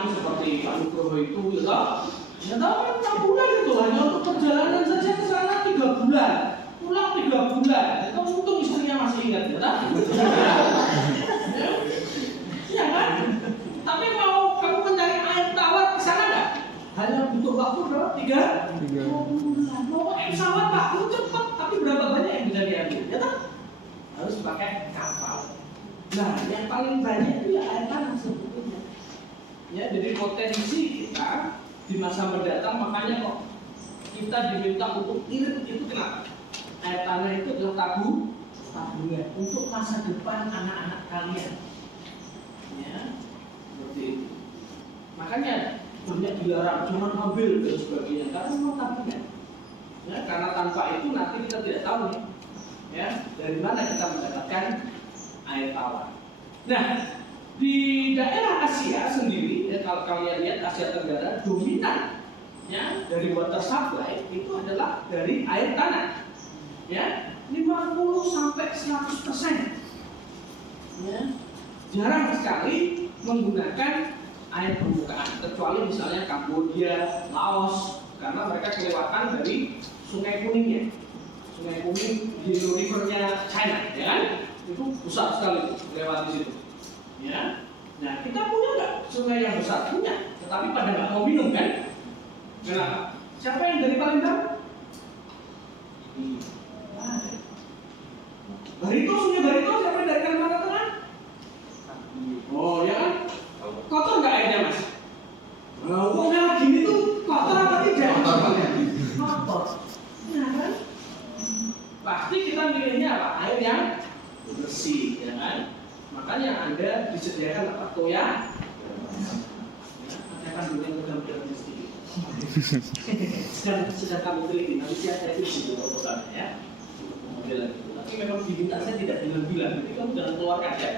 yang seperti Pak Nugroho itu, ya toh? Ya toh kan 6 bulan itu hanya untuk perjalanan saja ke sana 3 bulan, pulang 3 bulan. Itu untung istrinya masih ingat, ya toh? Ya kan? Tapi mau kamu mencari air tawar ke sana nggak? Hanya butuh waktu berapa? 3 bulan. Mau pakai pesawat Pak, itu cepat. Tapi berapa banyak yang bisa diambil? Ya toh? Harus pakai kapal. Nah, yang paling banyak itu ya air tanah sebetulnya. Ya, jadi potensi kita di masa mendatang, makanya kok kita diminta untuk irit itu kenapa? Air tanah itu adalah tabungan untuk masa depan anak-anak kalian. Ya, seperti itu. Makanya banyak dilarang, jangan ambil dan sebagainya, karena memang tabungan. Ya, karena tanpa itu nanti kita tidak tahu nih, ya, dari mana kita mendapatkan air tawar. Nah, di daerah Asia sendiri, ya, kalau kalian lihat Asia Tenggara dominan, ya, dari water supply itu adalah dari air tanah, ya, 50 sampai 100%. Ya, jarang sekali menggunakan air permukaan, kecuali misalnya Kamboja, Laos, karena mereka kelewatan dari Sungai Kuningnya. Sungai Kuning di rivernya China, ya kan? Itu besar sekali lewat di situ. Ya, nah kita punya nggak sungai yang besar? Punya, tetapi pada nggak mau minum kan? Kenapa? Siapa yang dari Palembang? Barito, sungai Barito, siapa yang dari Kalimantan Tengah? Oh ya kan? Kotor nggak airnya mas? Kok merah gini tuh kotor apa tidak? Kotor. Ya kan? Pasti kita milihnya apa? Air yang bersih, ya kan? Makanya Anda disediakan apa? Toya. Akan dulu yang mudah-mudahan sedikit. Sedang kami teliti, nanti saya itu di situ proposalnya ya. Tapi memang diminta saya tidak bilang-bilang, jadi kamu jangan keluarkan ya.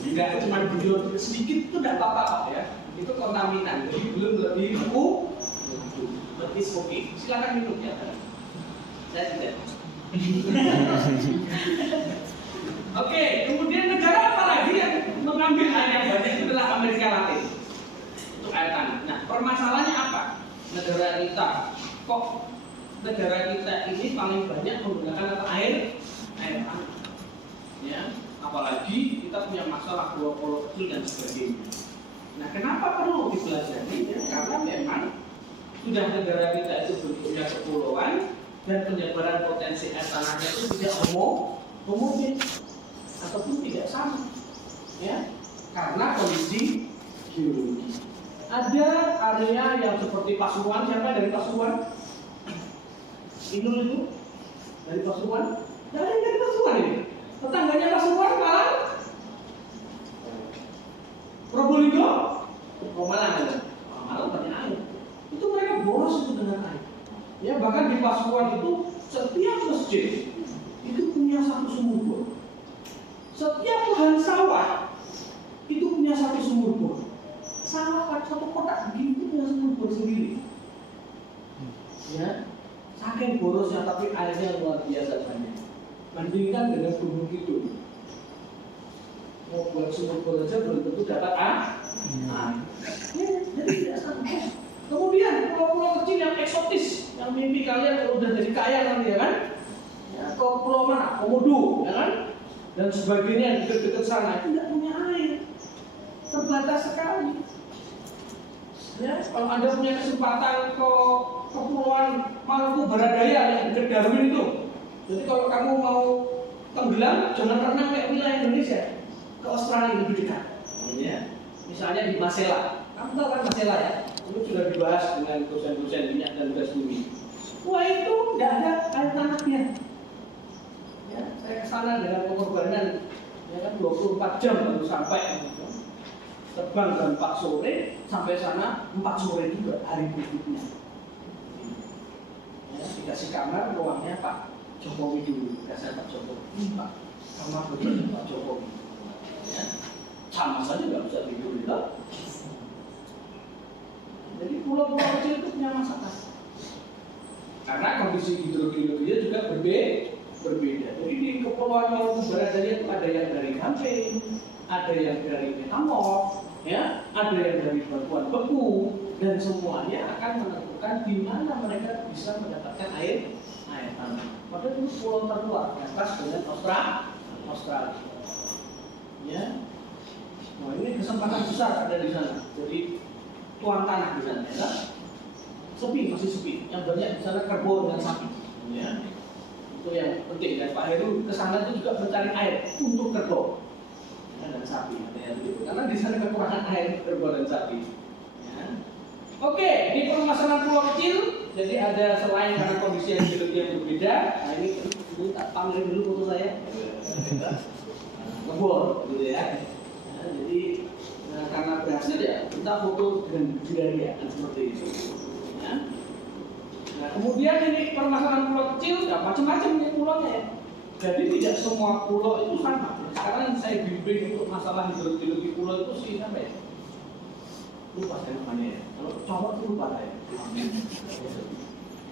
Jika cuma video sedikit itu tidak apa-apa ya. Itu kontaminan, jadi belum lebih lebih smoky. Silakan minum ya. Saya tidak. Oke, kemudian negara apa lagi yang mengambil air yang banyak itu adalah Amerika Latin untuk air tanah. Nah, permasalahannya apa? Negara kita kok negara kita ini paling banyak menggunakan apa? Air tanah. Ya, apalagi kita punya masalah pulau-pulau kecil dan sebagainya. Nah, kenapa perlu dipelajari? Ya, karena memang sudah negara kita itu bentuknya kepulauan dan penyebaran potensi air tanahnya itu tidak homogen ataupun tidak sama, ya, karena kondisi geologi. Ada area yang seperti Pasuruan, siapa dari Pasuruan? Inul itu dari Pasuruan? Tidak ada yang dari Pasuruan ini. Tetangganya Pasuruan Malang, Probolinggo, Malang ada. Malang banyak air. Itu mereka boros itu dengan air. Ya, bahkan di Pasuruan itu setiap masjid itu punya satu sumur bor. Setiap lahan sawah itu punya satu sumur bor. Sawah satu kotak begini itu punya sumur bor sendiri. Ya, saking borosnya tapi airnya luar biasa banyak. Bandingkan dengan Gunung Kidul. Mau buat sumur bor aja belum tentu dapat air. Ya, jadi tidak sama. Kemudian pulau-pulau kecil yang eksotis, yang mimpi kalian kalau udah jadi kaya nanti ya kan? Ya, ke pulau mana? Komodo, ya kan? Dan sebagainya di dekat-dekat sana itu tidak punya air, terbatas sekali. Ya, kalau Anda punya kesempatan ke kepulauan Maluku Baradaya yang dekat Darwin itu, jadi kalau kamu mau tenggelam, jangan renang kayak wilayah Indonesia, ke Australia lebih dekat. Ya. Misalnya di Masela, kamu tahu kan Masela ya? Itu sudah dibahas dengan dosen-dosen minyak dan gas bumi. Wah itu tidak ada air tanahnya. Ya, saya kesana dengan pengorbanan, ya kan 24 jam baru sampai. Terbang jam 4 sore sampai sana 4 sore juga hari berikutnya. Ya, dikasih kamar ruangnya Pak Jokowi dulu, kasih Pak Jokowi. Pak, kamar begini Pak Jokowi. Ya, sama saja nggak bisa tidur itu. Jadi pulau-pulau kecil itu punya masalah. Karena kondisi hidrogeologinya juga berbeda. Jadi di kepulauan Maluku Baradaya itu ada yang dari Gamping, ada yang dari metamorf, ya, ada yang dari batuan beku, dan semuanya akan menentukan di mana mereka bisa mendapatkan air tanah. Padahal itu pulau terluar di atas dengan Australia. Ya, nah ini kesempatan besar ada di sana. Jadi tuan tanah di sana, ya. Sepi, masih sepi. Yang banyak di sana kerbau dengan sapi. Ya. Itu yang penting. Dan Pak Heru ke sana itu juga mencari air untuk kerbau dan sapi. Karena di sana kekurangan air kerbau dan sapi. Ya. Oke, di permasalahan pulau kecil, jadi ada selain karena kondisi yang berbeda. Nah ini tak panggil dulu foto saya. Ngebor, gitu ya. Nah, jadi karena berhasil ya kita foto dengan budaya kan seperti itu. Ya. Nah kemudian ini permasalahan pulau kecil, ya macam-macam nih pulaunya ya. Jadi tidak semua pulau itu sama. Sekarang saya bimbing untuk masalah hidrogeologi pulau itu sih apa ya? Lupa saya namanya ya. Kalau cowok itu lupa saya.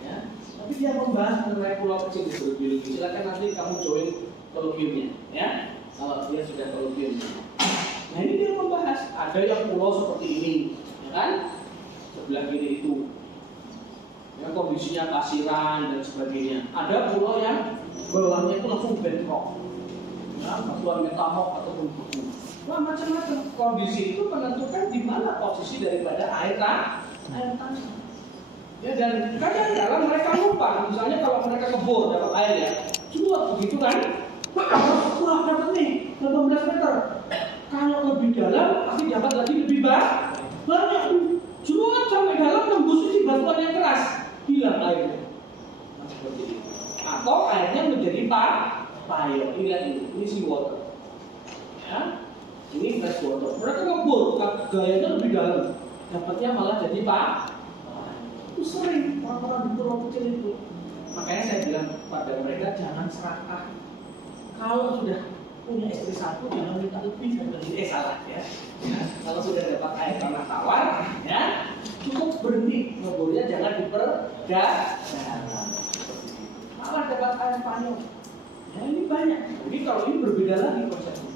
Ya. Tapi dia membahas mengenai pulau kecil hidrogeologi. Silakan nanti kamu join kologiumnya, ya. Kalau dia sudah kologium. Nah ini dia membahas ada yang pulau seperti ini, ya kan? Sebelah kiri itu, ya kondisinya pasiran dan sebagainya. Ada pulau yang bawahnya itu langsung bedrock, ya, batuan metamorf ataupun beku. Wah macam-macam. Kondisi itu menentukan di mana posisi daripada air tanah. Ya dan kadang-kadang mereka lupa. Misalnya kalau mereka ngebor dapat air ya, cukup begitu kan? Wah dapat nih 18 meter. Kalau lebih dalam pasti dapat lagi lebih banyak. Cukup sampai dalam tembus di batuan yang keras, hilang airnya. Nah, seperti itu. Atau airnya menjadi payau. Ini seawater. Ya. Ini fresh water. Mereka ngebor, gayanya lebih dalam, dapatnya malah jadi itu sering orang-orang di pulau kecil itu. Makanya saya bilang pada mereka jangan serakah. Kalau sudah punya istri satu jangan minta lebih dari salah ya. Kalau sudah dapat air tanah tawar, ya cukup berhenti ngebornya, jangan diperdalam. Malah dapat air payung. Ya ini banyak. Jadi kalau ini berbeda lagi konsepnya.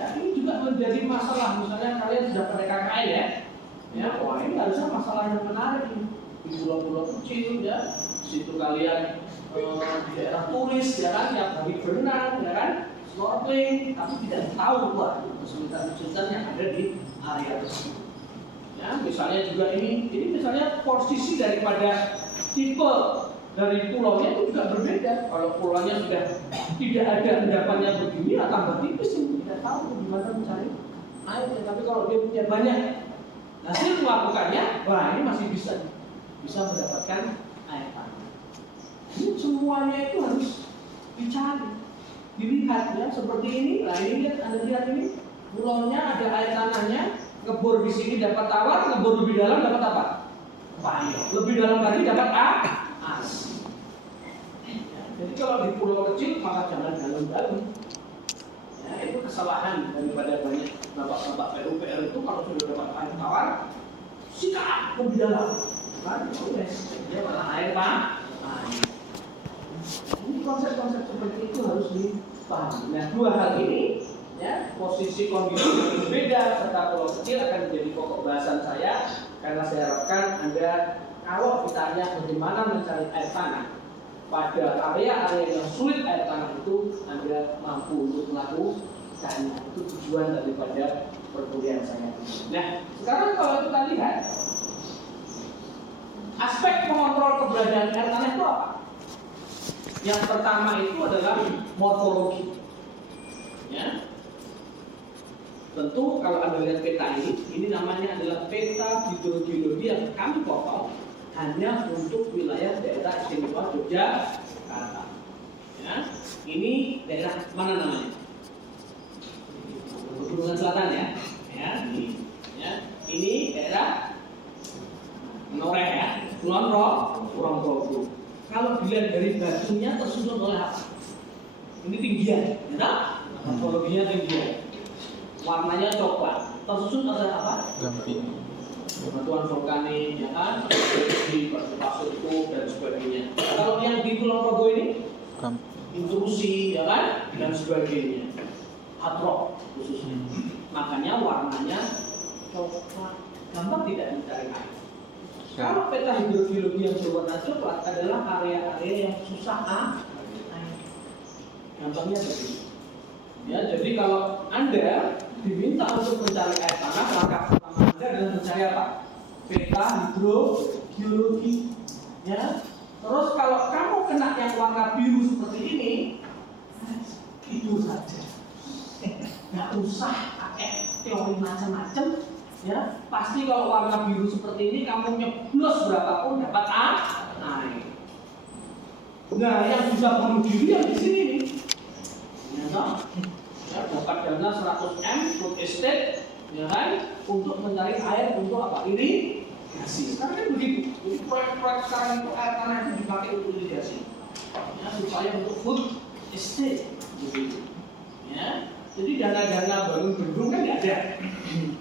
Ya ini juga menjadi masalah. Misalnya kalian sudah mereka kaya, ya wah ini harusnya masalah yang menarik ini. Di pulau-pulau kecil ya, situ kalian di daerah turis ya kan, yang lagi berenang ya kan, snorkeling, tapi tidak tahu wah kesulitan-kesulitan yang ada di area tersebut. Ya, misalnya juga ini misalnya posisi daripada tipe dari pulaunya itu juga berbeda. Kalau pulaunya sudah tidak ada endapannya begini, tambah tipis, tidak tahu gimana mencari air. Tapi kalau dia punya banyak hasil melakukannya, wah ini masih bisa mendapatkan air tanah. Ini semuanya itu harus dicari, dilihat ya seperti ini. Nah ini lihat, Anda lihat ini pulaunya ada air tanahnya, ngebor di sini dapat tawar, ngebor lebih dalam dapat apa? Payung. Lebih dalam lagi dapat as. Ya, jadi kalau di pulau kecil maka jangan dalam-dalam. Ya, itu kesalahan daripada banyak bapak-bapak PUPR itu kalau sudah dapat air tawar, sikat lebih dalam. Kan, dia malah air Ini konsep-konsep seperti itu harus dipahami. Nah, dua hal ini, ya, posisi kondisi yang berbeda serta pulau kecil akan menjadi pokok bahasan saya, karena saya harapkan Anda kalau ditanya bagaimana mencari air tanah pada area-area yang sulit air tanah itu, Anda mampu untuk melakukan. Itu tujuan daripada perkuliahan saya. Nah, sekarang kalau kita lihat aspek pengontrol keberadaan air tanah itu apa? Yang pertama itu adalah morfologi. Ya. Tentu kalau Anda lihat peta ini namanya adalah peta hidrogeologi yang kami potong hanya untuk wilayah daerah istimewa Yogyakarta. Ya. Ini daerah mana namanya? Pegunungan Selatan ya. Ya, ini. Ya. Ini daerah Noreh ya, Kulon Progo. Kalau dilihat dari batunya tersusun oleh apa? Ini tinggian, ya? Morfologinya tinggian. Warnanya coklat. Tersusun oleh apa? Gamping. Batuan vulkanik, ya kan? Di batu pasirku dan sebagainya. Kalau yang di Kulon Progo ini intrusi, ya kan? Dan sebagainya. Hard rock, khusus. Makanya warnanya coklat. Gampang tidak mencari air. Kalau peta hidrogeologi yang berwarna coklat adalah area-area yang susah air. Gampangnya begitu. Ya, jadi kalau Anda diminta untuk mencari air tanah, langkah pertama Anda adalah mencari apa? Peta hidrogeologi. Ya. Terus kalau kamu kena yang warna biru seperti ini, tidur saja. Nggak usah pakai teori macam-macam. Ya, pasti kalau warna biru seperti ini kamu nyeblos berapapun dapat air. Nah, yang sudah bunuh diri yang di sini nih. Ya, dapat dana 100M food estate, ya kan, untuk mencari air untuk apa? Irigasi. Sekarang kan begitu. Jadi proyek-proyek sekarang itu air tanah itu dipakai untuk irigasi. Ya, supaya untuk food estate begitu. Ya. Jadi dana-dana bangun bendung kan tidak ada,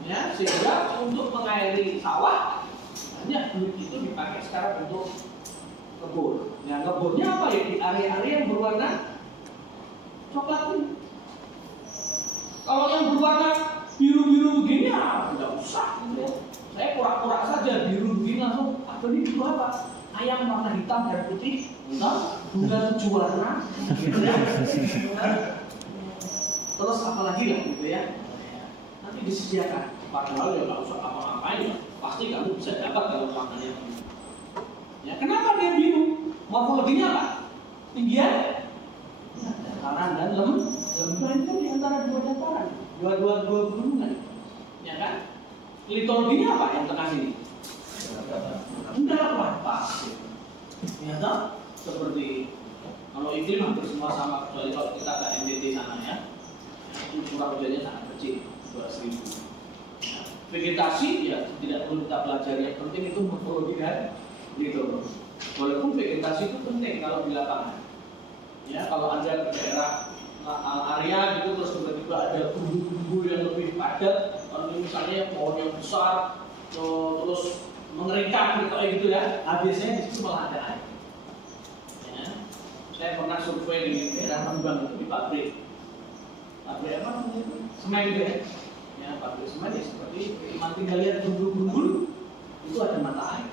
ya, sehingga untuk mengairi sawah banyak duit itu dipakai sekarang untuk kebun. Nah, kebunnya apa ya? Di area-area yang berwarna coklat ini. Kalau yang berwarna biru-biru begini ya tidak usah. Gitu ya. Saya pura-pura saja biru begini langsung. Apa ini itu apa? Ayam warna hitam dan putih, bunga 7 warna. Gitu ya. Terus apalagi lah gitu ya, nanti disediakan. Padahal ya nggak usah apa-apain ya, pasti kamu bisa dapat kalau makannya. Ya, kenapa dia biru? Morfologinya apa? Tinggian? Ya, dataran dan lembah itu di antara dua dataran, dua gunungan, ya kan? Litologinya apa yang tengah sini? Enggak pas. Ya kan? Seperti kalau iklim hampir semua sama kecuali kalau kita ke NTT sana ya. Curah hujannya sangat kecil, 2.000. Nah, vegetasi ya tidak perlu kita pelajari, yang penting itu morfologi dan gitu. Walaupun vegetasi itu penting kalau di lapangan. Ya, kalau Anda ke daerah area gitu terus tiba-tiba ada bumbu-bumbu yang lebih padat, misalnya pohon yang besar, terus mengeringkan gitu ya. Biasanya di situ malah ada air. Ya. Saya pernah survei di daerah Rembang itu di pabrik apa namanya? Semen gitu ya. Ya, pabrik semen ya seperti tinggal lihat gundul-gundul itu ada mata air.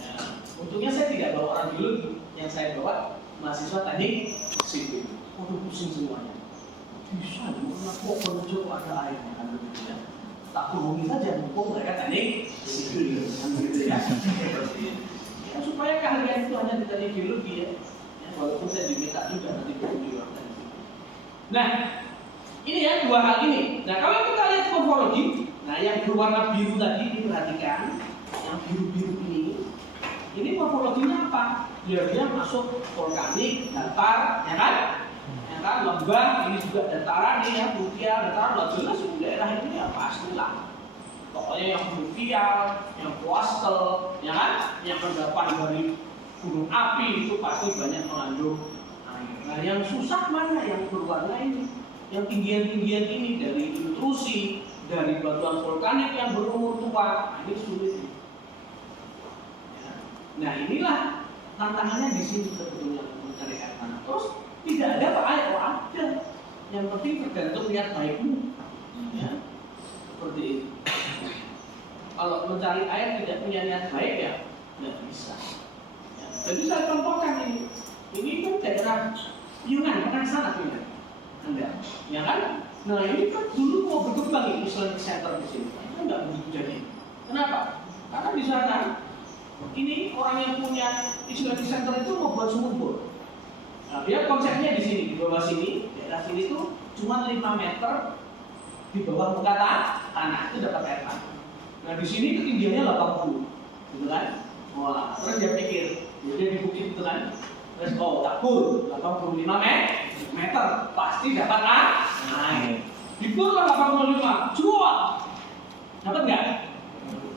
Ya. Untungnya saya tidak bawa orang geologi, yang saya bawa mahasiswa teknik sipil. Pusing semuanya. Bisa kok penunjuk ada airnya kan begitu ya. Tak hubungi saja mumpung mereka teknik sipil kan gitu ya. Ya, supaya keahlian itu hanya di teknik geologi ya. Ya, walaupun saya diminta juga nanti di orang teknik. Nah, ini ya dua hal ini. Nah, kalau kita lihat morfologi, nah yang berwarna biru tadi diperhatikan, yang biru-biru ini morfologinya apa? Ya, dia masuk vulkanik, datar, ya kan? Ya kan, lembah, ini juga dataran nih ya, fluvial, dataran, jelas di daerah ini ya pastilah. Pokoknya yang fluvial, yang coastal, ya kan? Yang terdapat dari gunung api itu pasti banyak mengandung air. Nah, yang susah mana? Yang berwarna ini. Yang tinggian-tinggian ini dari intrusi, dari batuan vulkanik yang berumur tua, ini sulit. Ya. Nah, inilah tantangannya di sini sebetulnya mencari air tanah. Terus tidak ada Pak air, ada. Yang penting tergantung niat baikmu. Ya. Seperti itu. Kalau mencari air tidak punya niat baik ya tidak bisa. Ya. Jadi saya contohkan ini. Ini kan daerah Piungan, bukan sana Piungan. Anda, ya kan? Nah, ini kan dulu mau berkembang ini Islamic Center di sini. Itu nggak begitu jadi. Kenapa? Karena di sana ini orang yang punya Islamic Center itu mau buat sumur bor. Nah, dia konsepnya di sini, di bawah sini, daerah sini itu cuma 5 meter di bawah muka tanah itu dapat air tanah. Nah, di sini ketinggiannya 80, gitu kan? Wah, terus dia pikir, dia di bukit itu kan? Terus takbur 85 meter pasti dapat air. Dikurlah 85, jual. Dapat nggak?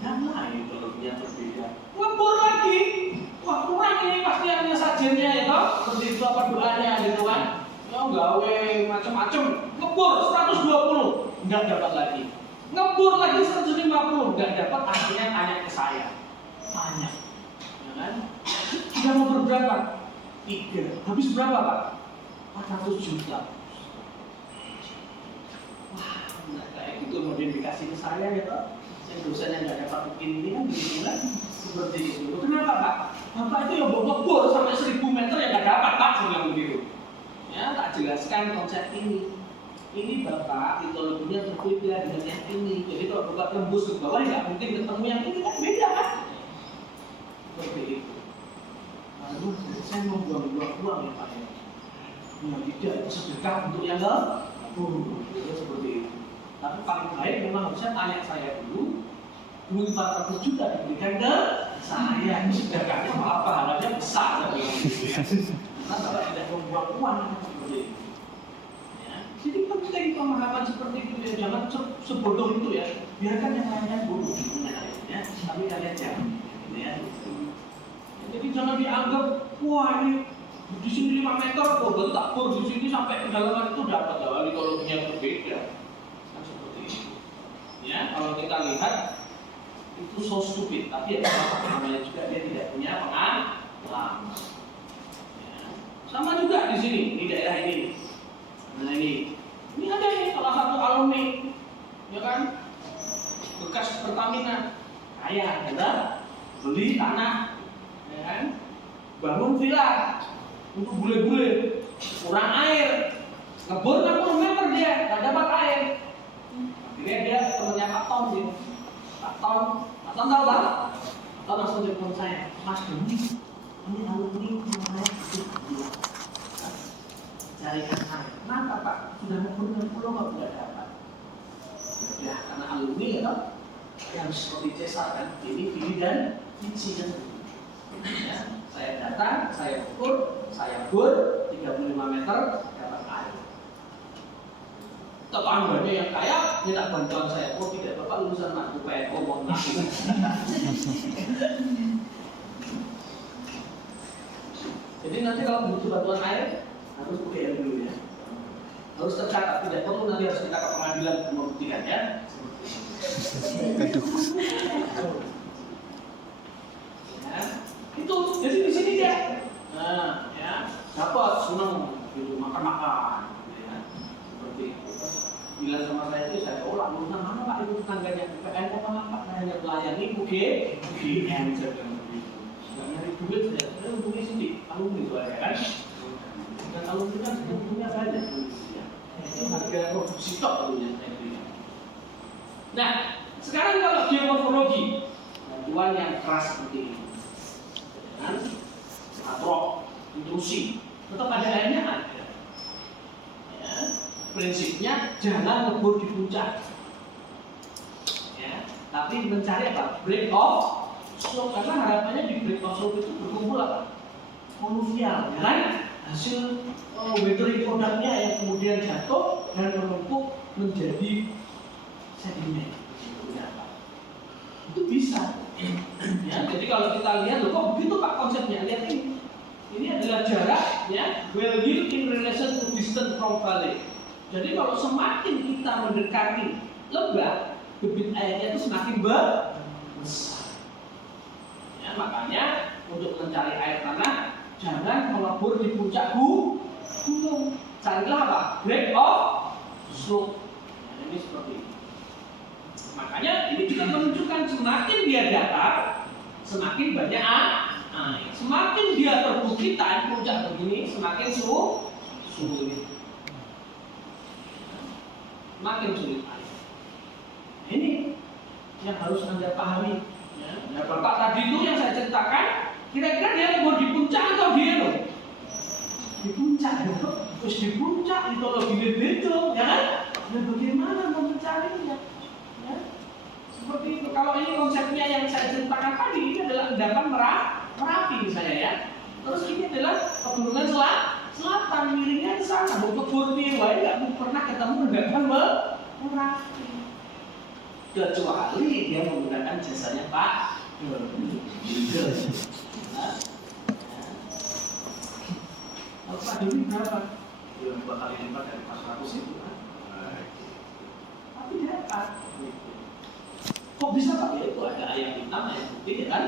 Dapat itu lebihnya berbeda. Ngebor lagi, wah kurang ini pasti hanya sajennya ya, seperti itu apa doanya gitu kan? Ya gawe macam-macam. Ngebor 120, nggak dapat lagi. Ngebor lagi 150, nggak dapat. Akhirnya tanya ke saya, tanya, ya kan? Sudah mau berberapa? 3. Habis berapa Pak? 400 juta. Wah, Nah, kayak gitu modifikasi ke saya gitu. Yang dosen yang nggak dapat bikin ini kan bilang seperti itu. Kenapa Pak? Bapak itu yang bawa bor sampai 1000 meter yang nggak dapat Pak, bilang begitu. Ya, tak jelaskan konsep ini. Ini Bapak mitologinya berbeda dengan yang ini. Jadi kalau Bapak tembus ke bawah nggak mungkin ketemu yang ini kan beda kan? Seperti itu. Lalu saya mau buang-buang uang ya Pak. Ya tidak, itu sedekah untuk yang seperti itu. Tapi paling baik memang harusnya tanya saya dulu. Duit 400 juta diberikan ke saya. Ini sedekahnya apa pahalanya besar. Karena Bapak tidak membuang uang seperti itu. Jadi penting pemahaman seperti itu ya, jangan sebodoh itu ya. Biarkan yang lainnya bodoh, ya. Tapi kalian jangan, gitu ya. Jadi jangan dianggap, wah ini di sini 5 meter, oh tak di sini sampai kedalaman itu dapat kali kalau punya berbeda. Kan seperti itu. Ya, kalau kita lihat itu so stupid, tapi ya namanya juga dia tidak punya pengalaman. Ya. Sama juga di sini, di daerah ini. Nah ini ada nih salah satu alumni, ya kan, bekas Pertamina, kaya, ada beli tanah, ya kan, bangun villa untuk bule-bule, kurang air, ngebor 60 meter dia, nggak dapat air. Akhirnya dia temannya Pak Tom gitu, Pak Tom tahu Pak? Pak Tom langsung telepon saya, Mas Doni, ini alumni saya carikan air. Kenapa Pak? Sudah mengumpulkan pulau kok tidak dapat. Ya karena alumni ya toh, yang seperti Cesar kan, ini dan Vinci kan. Ya, saya datang, saya ukur, saya bor 35 meter dapat air. Tetangganya yang kaya minta bantuan saya. Oh tidak, Bapak lulusan anak UPN, mohon maaf. Jadi nanti kalau butuh bantuan air harus UGM dulu ya. Harus tercatat, tidak perlu nanti harus kita ke pengadilan untuk membuktikan ya. Ya, itu jadi di sini dia. Nah, ya dapat senang gitu makan-makan, ya. Seperti itu. Bilang sama saya itu saya tolak, lulusan mana Pak itu tetangganya PPN apa Pak? Saya hanya melayani UGM saja. Nggak nyari duit saya hubungi sini, alumni soalnya kan. Dan alumni kan punya banyak ya. Itu harga produksi tok dulunya. Nah, sekarang kalau geomorfologi, bantuan yang keras seperti ini, dengan atrok, intrusi, tetap ada airnya ada. Ya, prinsipnya jangan ngebor di puncak, ya, tapi mencari apa? Break off slope, karena harapannya di break off slope itu berkumpul apa? Koluvial, ya kan? Hasil weathering produknya yang kemudian jatuh dan menumpuk menjadi sedimen. Itu bisa. Ya, jadi kalau kita lihat, loh, kok begitu Pak konsepnya? Lihat ini. Ini adalah jarak, ya, value in relation to distance from valley. Jadi kalau semakin kita mendekati lembah, debit airnya itu semakin besar. Ya, makanya untuk mencari air tanah jangan melebur di puncak gunung. Carilah apa? Break off slope. Nah, ini seperti ini. Makanya ini juga menunjukkan semakin dia datar, semakin banyak air. Semakin dia perbukitan puncak begini, semakin sulit. Makin sulit air. Ini yang harus Anda pahami. Ya, Bapak tadi itu yang saya ceritakan, kira-kira dia mau di puncak atau dia loh? Di puncak ya, terus di puncak itu lebih beda, ya kan? Dan bagaimana mau mencarinya? Ya, seperti itu. Kalau ini konsepnya yang saya ceritakan tadi, ini adalah endapan Merapi misalnya ya. Terus ini adalah pegunungan selatan, miringnya ke sana. Mau kebun piwai nggak pernah ketemu endapan Merapi. Kecuali dia menggunakan jasanya Pak Google. Kalau Pak Doni berapa? Ya 2 kali lipat dari 400 itu kan. Tapi dapat. Kok bisa Pak? Ya itu ada ayam hitam, ayam putih ya kan?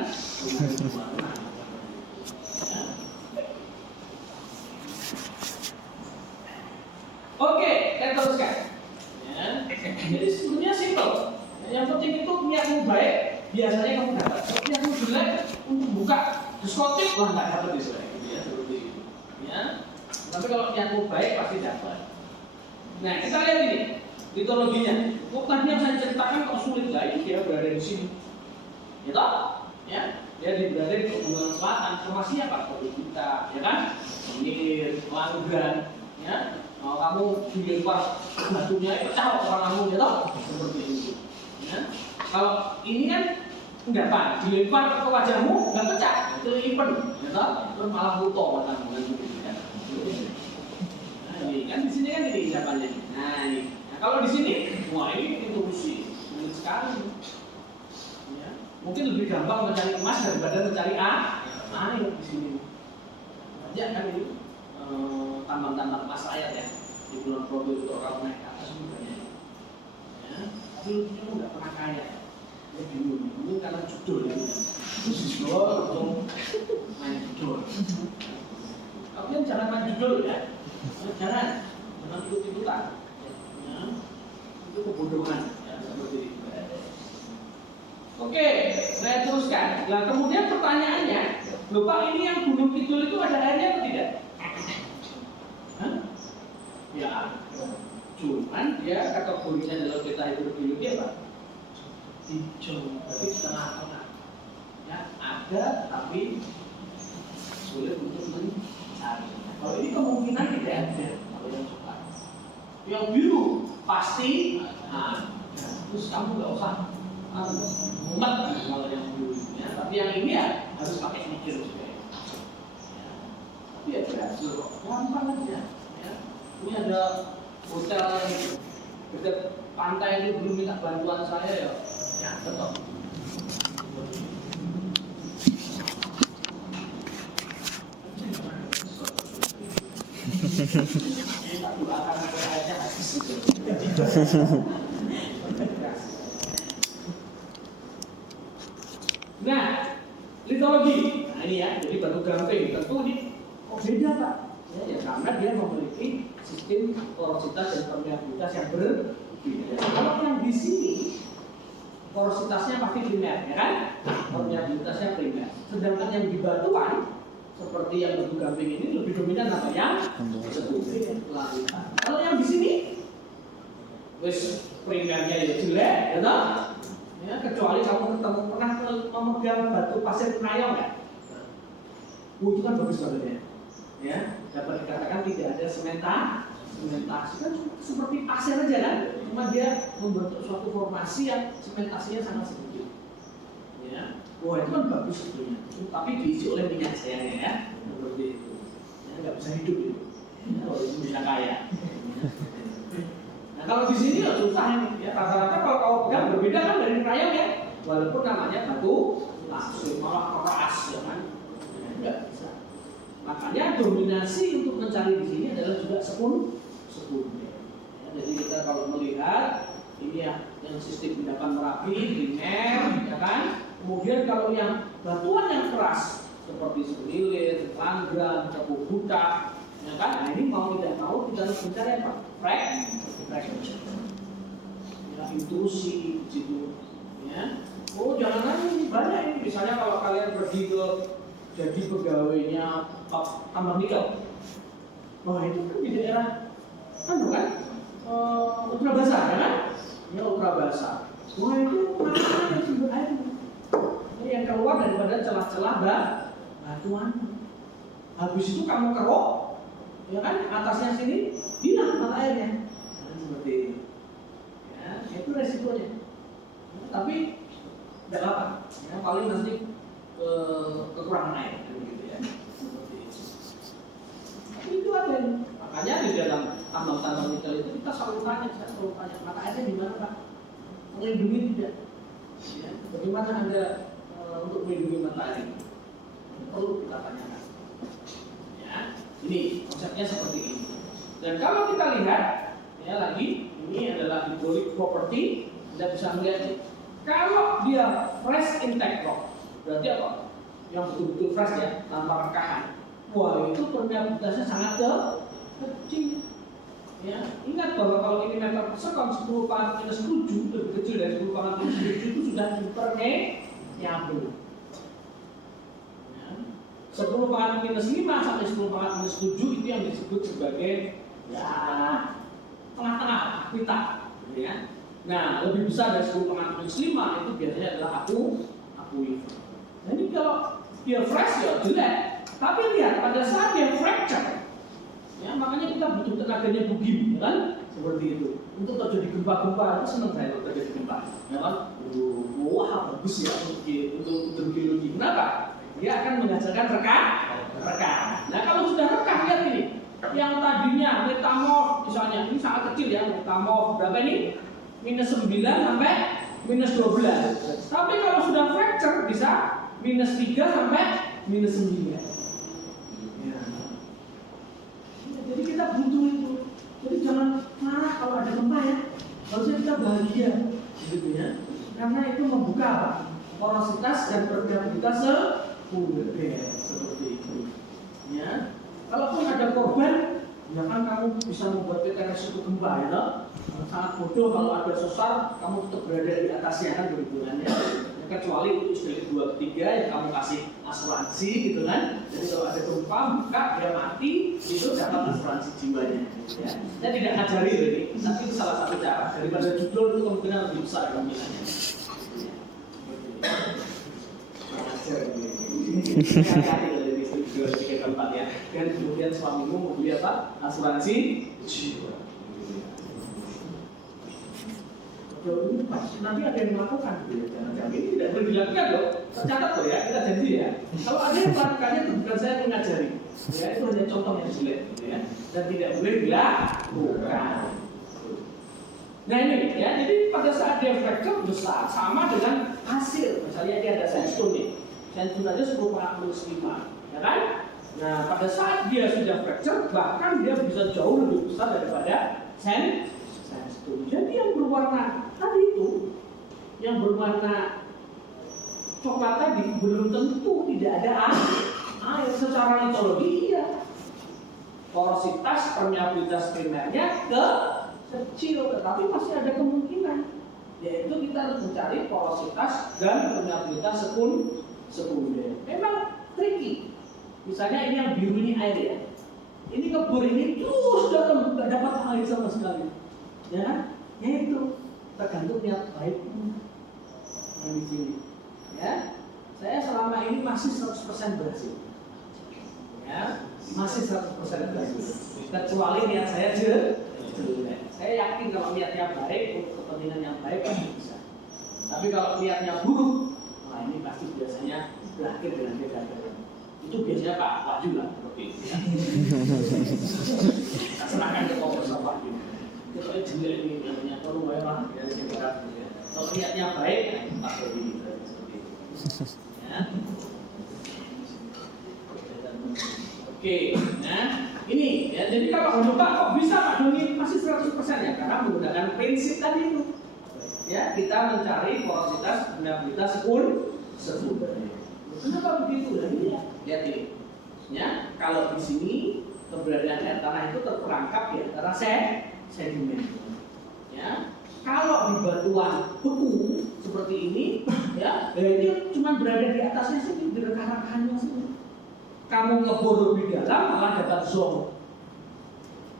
Oke, kita teruskan. Ya. Jadi diskotik wah nggak dapat di sore gitu ya, seperti itu ya. Tapi kalau niatmu baik pasti dapat. Nah kita lihat ini mitologinya. Oh tadi yang saya ceritakan kok sulit lagi dia berada di sini gitu ya, dia berada di Pegunungan Selatan. Formasinya apa? Seperti kita ya kan, ini langgan ya. Kalau kamu dilempar batunya pecah orang kamu gitu seperti itu ya. Kalau ini kan enggak Pak, dilempar ke wajahmu enggak pecah, itu limpen gitu, terus malah buto kamu kan gitu ya. Nah, ini kan di sini kan ini jawabannya. Nah, ini. Nah, kalau di sini wah ini intuisi sulit sekali. Ya. Mungkin lebih gampang mencari emas daripada mencari air di sini. Banyak kan ini tambang-tambang emas rakyat ya di Kulon Progo itu orang naik ke atas juga ya. Tapi lucunya nggak pernah kaya. Ya bingung, mungkin karena judul ya. Itu judul atau main judul. Kalian jangan main judul ya. Jangan ikut-ikutan. Ya. Itu kebodohan ya, seperti itu. Oke, saya teruskan. Nah kemudian pertanyaannya, lupa ini yang Gunung Kidul itu ada airnya atau tidak? Hah? Ya, cuman dia kategorinya dalam peta hidrogeologi apa? Hijau, berarti setengah-setengah. Ya, ada tapi sulit untuk mencari. Kalau ini kemungkinan tidak ada. Kalau yang suka, yang biru pasti. Nah, terus kamu nggak usah mumet kalau yang biru. Ya, tapi yang ini ya harus pakai mikir juga. Ya. Tapi ya berhasil kok, gampang aja. Ya. Ini ada hotel dekat pantai itu belum minta bantuan saya ya. Ya, betul. Nah, litologi. Nah ini ya, jadi batu gamping. Tentu ini kok beda Pak? Ya, karena dia memiliki sistem porositas dan permeabilitas yang berbeda. Kalau yang di sini porositasnya pasti primer, ya kan? Permeabilitasnya primer. Sedangkan yang di batuan seperti yang batu gamping ini lebih dominan apa ya? Sekundir larutan. Kalau yang di sini, wis primernya ya jelek, ya toh? Ya, kecuali kamu pernah memegang batu pasir penayong ya? Itu kan bagus banget ya. Ya, dapat dikatakan tidak ada sementasi kan seperti pasir aja kan, cuma dia membentuk suatu formasi yang sementasinya sangat sedikit. Ya, wah itu kan bagus sebetulnya, tapi diisi oleh minyak sayangnya ya, seperti itu. Ya, nggak bisa hidup itu. Ya, kalau itu bisa kaya. Nah kalau di sini ya susah ini. Ya rata-rata kalau kau pegang berbeda kan dari penayong ya, walaupun namanya batu langsung malah keras ya kan, nggak bisa. Makanya dominasi untuk mencari di sini adalah juga sekunder. Ya, jadi kita kalau melihat ini ya yang sistem endapan Merapi, primer, ya kan. Kemudian kalau yang batuan yang keras seperti selilir, langgan, cepu buta, ya kan. Nah ini mau tidak mau kita harus mencari apa? Fragment. Ya intrusi gitu. Ya. Oh jangan ini banyak ini. Misalnya kalau kalian pergi ke jadi pegawainya tambang nikel. Wah itu kan di daerah kan ultra basah ya kan? Ya ultra basah. Wah itu mana yang sumber air? Ini yang keluar daripada celah-celah batuan. Habis itu kamu kerok, ya kan? Atasnya sini hilang mata airnya. Nah, seperti itu. Ya, itu resikonya. Ya, tapi tidak apa. Ya, paling nanti kekurangan air gitu ya. Seperti itu. Tapi itu ada. Makanya di dalam tambang-tambang nikel itu kita selalu tanya, mata airnya di mana Pak? Melindungi tidak? Ya, bagaimana Anda untuk melindungi mata air? Perlu kita tanyakan. Ya, ini konsepnya seperti ini. Dan kalau kita lihat, ya lagi, ini adalah hydraulic property. Anda bisa melihat kalau dia fresh intact rock, berarti apa? Yang betul-betul fresh ya, tanpa rekahan. Wah itu permeabilitasnya sangat kecil. Ya, ingat bahwa kalau ini meter per sekon 10 pangkat minus 7 lebih kecil dari 10 pangkat minus 7 itu sudah impermeable. Ya. 10 pangkat minus 5 sampai 10 pangkat minus 7 itu yang disebut sebagai ya tengah-tengah kita, ya. Nah, lebih besar dari 10 pangkat minus 5 itu biasanya adalah aquifer. Nah, ini kalau dia fresh ya jelek. Tapi lihat pada saat dia fracture, ya makanya kita butuh tenaganya bugim, ya kan? Seperti itu. Untuk terjadi gempa-gempa, itu senang saya kalau terjadi gempa, ya kan? Wah bagus ya untuk geologi. Kenapa? Dia akan mengajarkan rekan. Nah kalau sudah rekan, lihat ini, yang tadinya metamorf misalnya, ini sangat kecil ya, metamorf berapa ini? Minus 9 sampai minus 12. Tapi kalau sudah fracture bisa minus 3 sampai minus 9. Ya. Jadi kita butuh itu. Jadi jangan marah kalau ada gempa ya. Harusnya kita bahagia, gitu ya. Karena itu membuka apa? Porositas dan permeabilitas sekunder seperti itu. Ya. Kalaupun ada korban, ya kan kamu bisa membuat kita resiko gempa ya. Sangat bodoh kalau ada sesar, kamu tetap berada di atasnya kan begitu kan ya. Kecuali itu istilah 2 ketiga yang kamu kasih asuransi gitu kan. Jadi kalau ada gempa, buka dia mati, itu dapat asuransi jiwanya. Ya. Saya tidak ngajari ini, tapi itu salah satu cara. Daripada judul itu kemungkinan lebih besar kemungkinannya. Ya. Dan kemudian suamimu membeli apa? Asuransi jiwa. Nanti ada yang melakukan, jangan ini tidak boleh dilakukan loh. Tercatat loh ya, kita janji ya. Kalau ada yang melakukannya itu bukan saya mengajari, ya itu hanya contoh yang jelek, ya. Dan tidak boleh dilakukan. Nah ini ya, jadi pada saat dia fracture besar sama dengan hasil. Misalnya dia ada sandstone nih, sandstone aja 10 pangkat minus 5, ya kan? Nah pada saat dia sudah fracture, bahkan dia bisa jauh lebih besar daripada sandstone. Jadi yang berwarna tadi itu, yang berwarna coklat tadi belum tentu tidak ada air secara litologi iya. Porositas permeabilitas primernya kecil, tetapi masih ada kemungkinan, yaitu kita harus mencari porositas dan permeabilitas sekunder. Memang tricky. Misalnya ini yang biru ini air ya, ini kebur ini terus dalam nggak dapat air sama sekali. Ya kan? Ya itu tergantung niat baik yang di sini. Ya, saya selama ini masih 100% berhasil. Ya, masih 100% berhasil. Kecuali niat saya jelek. Saya yakin kalau niatnya baik untuk kepentingan yang baik pasti bisa. Tapi kalau niatnya buruk, nah ini pasti biasanya berakhir dengan kegagalan. Itu biasanya Pak juga seperti itu. Serahkan ke Kompas Pak juga. Kalau jelek ini namanya perlu memang dari sejarah. Kalau niatnya baik, tak jadi seperti itu. Ya. Oke, nah ini ya. Jadi kalau Pak kok bisa Pak Doni masih 100% ya karena menggunakan prinsip tadi itu. Ya, kita mencari porositas permeabilitas sekunder. Kenapa begitu? Nah ini ya. Lihat ini. Ya, kalau di sini keberadaan air tanah itu terperangkap di antara sedimen. Ya, kalau di batuan beku seperti ini, ya, ini cuma berada di atasnya sini, di rekan-rekannya sini. Kamu ngebor lebih dalam malah dapat zong.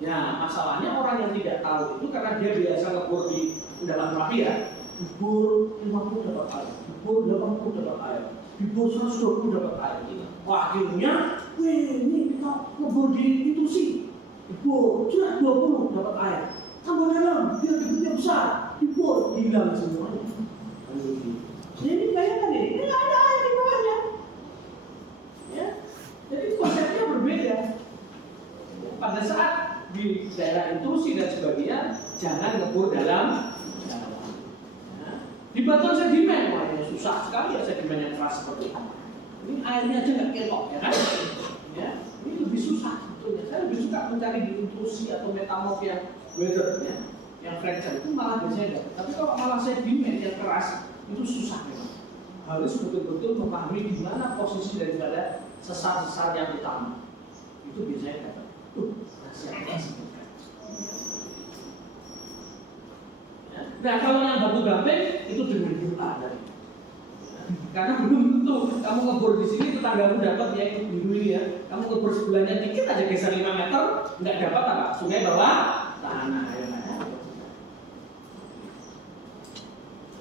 Ya, masalahnya orang yang tidak tahu itu karena dia biasa ngebor di dalam rapi ya, dibor 50 dapat air, dibor 80 dapat air, dibor 120 dapat air. Wah, akhirnya, ini kita ngebor di itu sih. Dibor, cuma 20 dapat air. Tambah dalam, biar debitnya besar. Dibor, hilang semuanya. Jadi bayangkan ini nggak ada air di bawahnya. Ya, jadi konsepnya berbeda. Pada saat di daerah intrusi dan sebagainya, jangan ngebor dalam. Ya. Di batuan sedimen, wah ini susah sekali ya sedimen yang keras seperti ini. Ini airnya aja nggak ketok, ya kan? Ya, ini lebih susah. Saya lebih suka mencari di intrusi atau metamorf yang weather ya, yang fracture itu malah biasanya enggak. Tapi kalau malah sedimen yang keras itu susah memang. Harus betul-betul memahami di mana posisi daripada sesar-sesar yang utama. Itu biasanya dapat. Nah kalau yang batu gamping itu dengan doa dari. Karena belum tentu kamu ngebor di sini tetanggamu dapat ya itu biru ini ya. Kamu ngebor sebelahnya dikit aja geser 5 meter, nggak dapat apa? Sungai bawah tanah ya.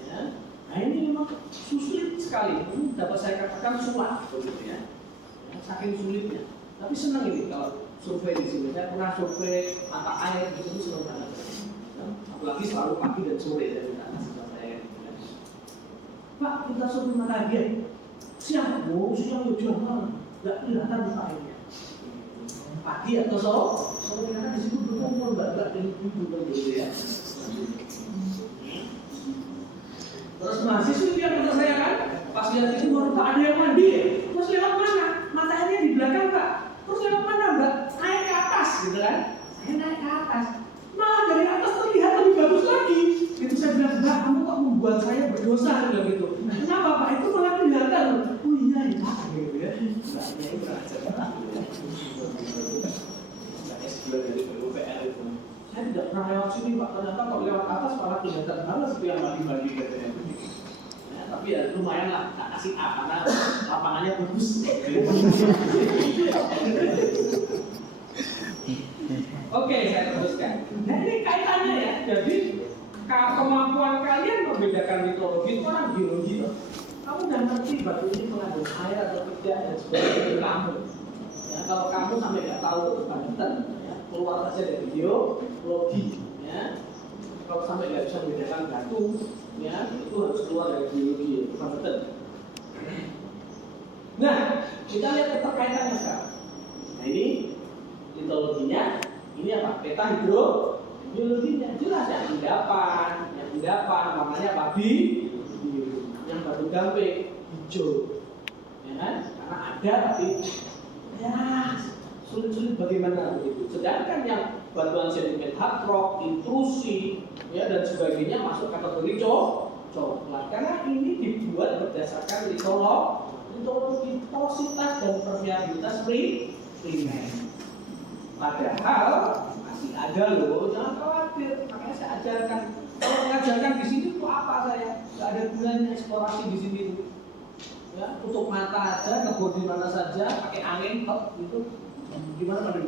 Ya. Nah ini memang sulit sekali. Ini dapat saya katakan sulit, begitu ya. Saking sulitnya. Tapi senang ini kalau survei di sini. Saya pernah survei mata air di sini senang banget. Apalagi selalu pagi dan sore dari atas saya. Pak, kita survei mata air. Siang, siang ya jangan. Nggak kelihatan mata airnya. Pagi atau sore karena di situ berkumpul mbak dan ibu gitu ya. Terus mahasiswa yang kata saya kan, pas lihat itu baru Pak ada yang mandi ya. Terus lewat mana? Mata airnya di belakang Pak. Terus lewat mana Mbak? Naik ke atas gitu kan? Saya naik ke atas. Nah dari atas terlihat lebih bagus lagi. Itu saya bilang, Mbak kamu kok membuat saya berdosa gitu. Kenapa Pak? Itu malah kelihatan. Oh iya ya Pak gitu ya. Mbaknya itu belajar Pak. Mbak S2 dari PUPR itu. Saya tidak pernah lewat sini Pak. Ternyata kalau lewat atas malah kelihatan halus seperti yang mandi-mandi katanya. Tapi ya lumayan lah, tak kasih A karena lapangannya bagus. Oke, saya teruskan. Nah ini kaitannya ya, jadi kemampuan kalian membedakan mitologi itu orang biologi. Kamu udah ngerti batu ini mengandung air atau tidak dan sebagainya kamu. Ya, kalau kamu sampai nggak tahu kepadatan, ya, keluar saja dari biologi. Ya. Kalau sampai nggak bisa membedakan batu, ya itu harus keluar dari biologi, bukan betul. Nah, kita lihat keterkaitannya sekarang. Nah ini mitologinya, ini apa? Peta hidrobiologinya jelas ya, endapan, namanya apa? Biru, yang batu gamping hijau, ya kan? Karena ada tapi ya sulit-sulit bagaimana begitu. Sedangkan yang batuan sedimen hard rock, intrusi, ya dan sebagainya masuk kategori coklat karena ini dibuat berdasarkan litologi porositas dan permeabilitas primer. Padahal masih ada loh, jangan khawatir. Makanya saya ajarkan. Kalau mengajarkan di sini itu apa saya? Gak ada gunanya eksplorasi di sini. Ya, tutup mata aja, ngebor di mana saja, pakai angin, gitu. Gimana Pak?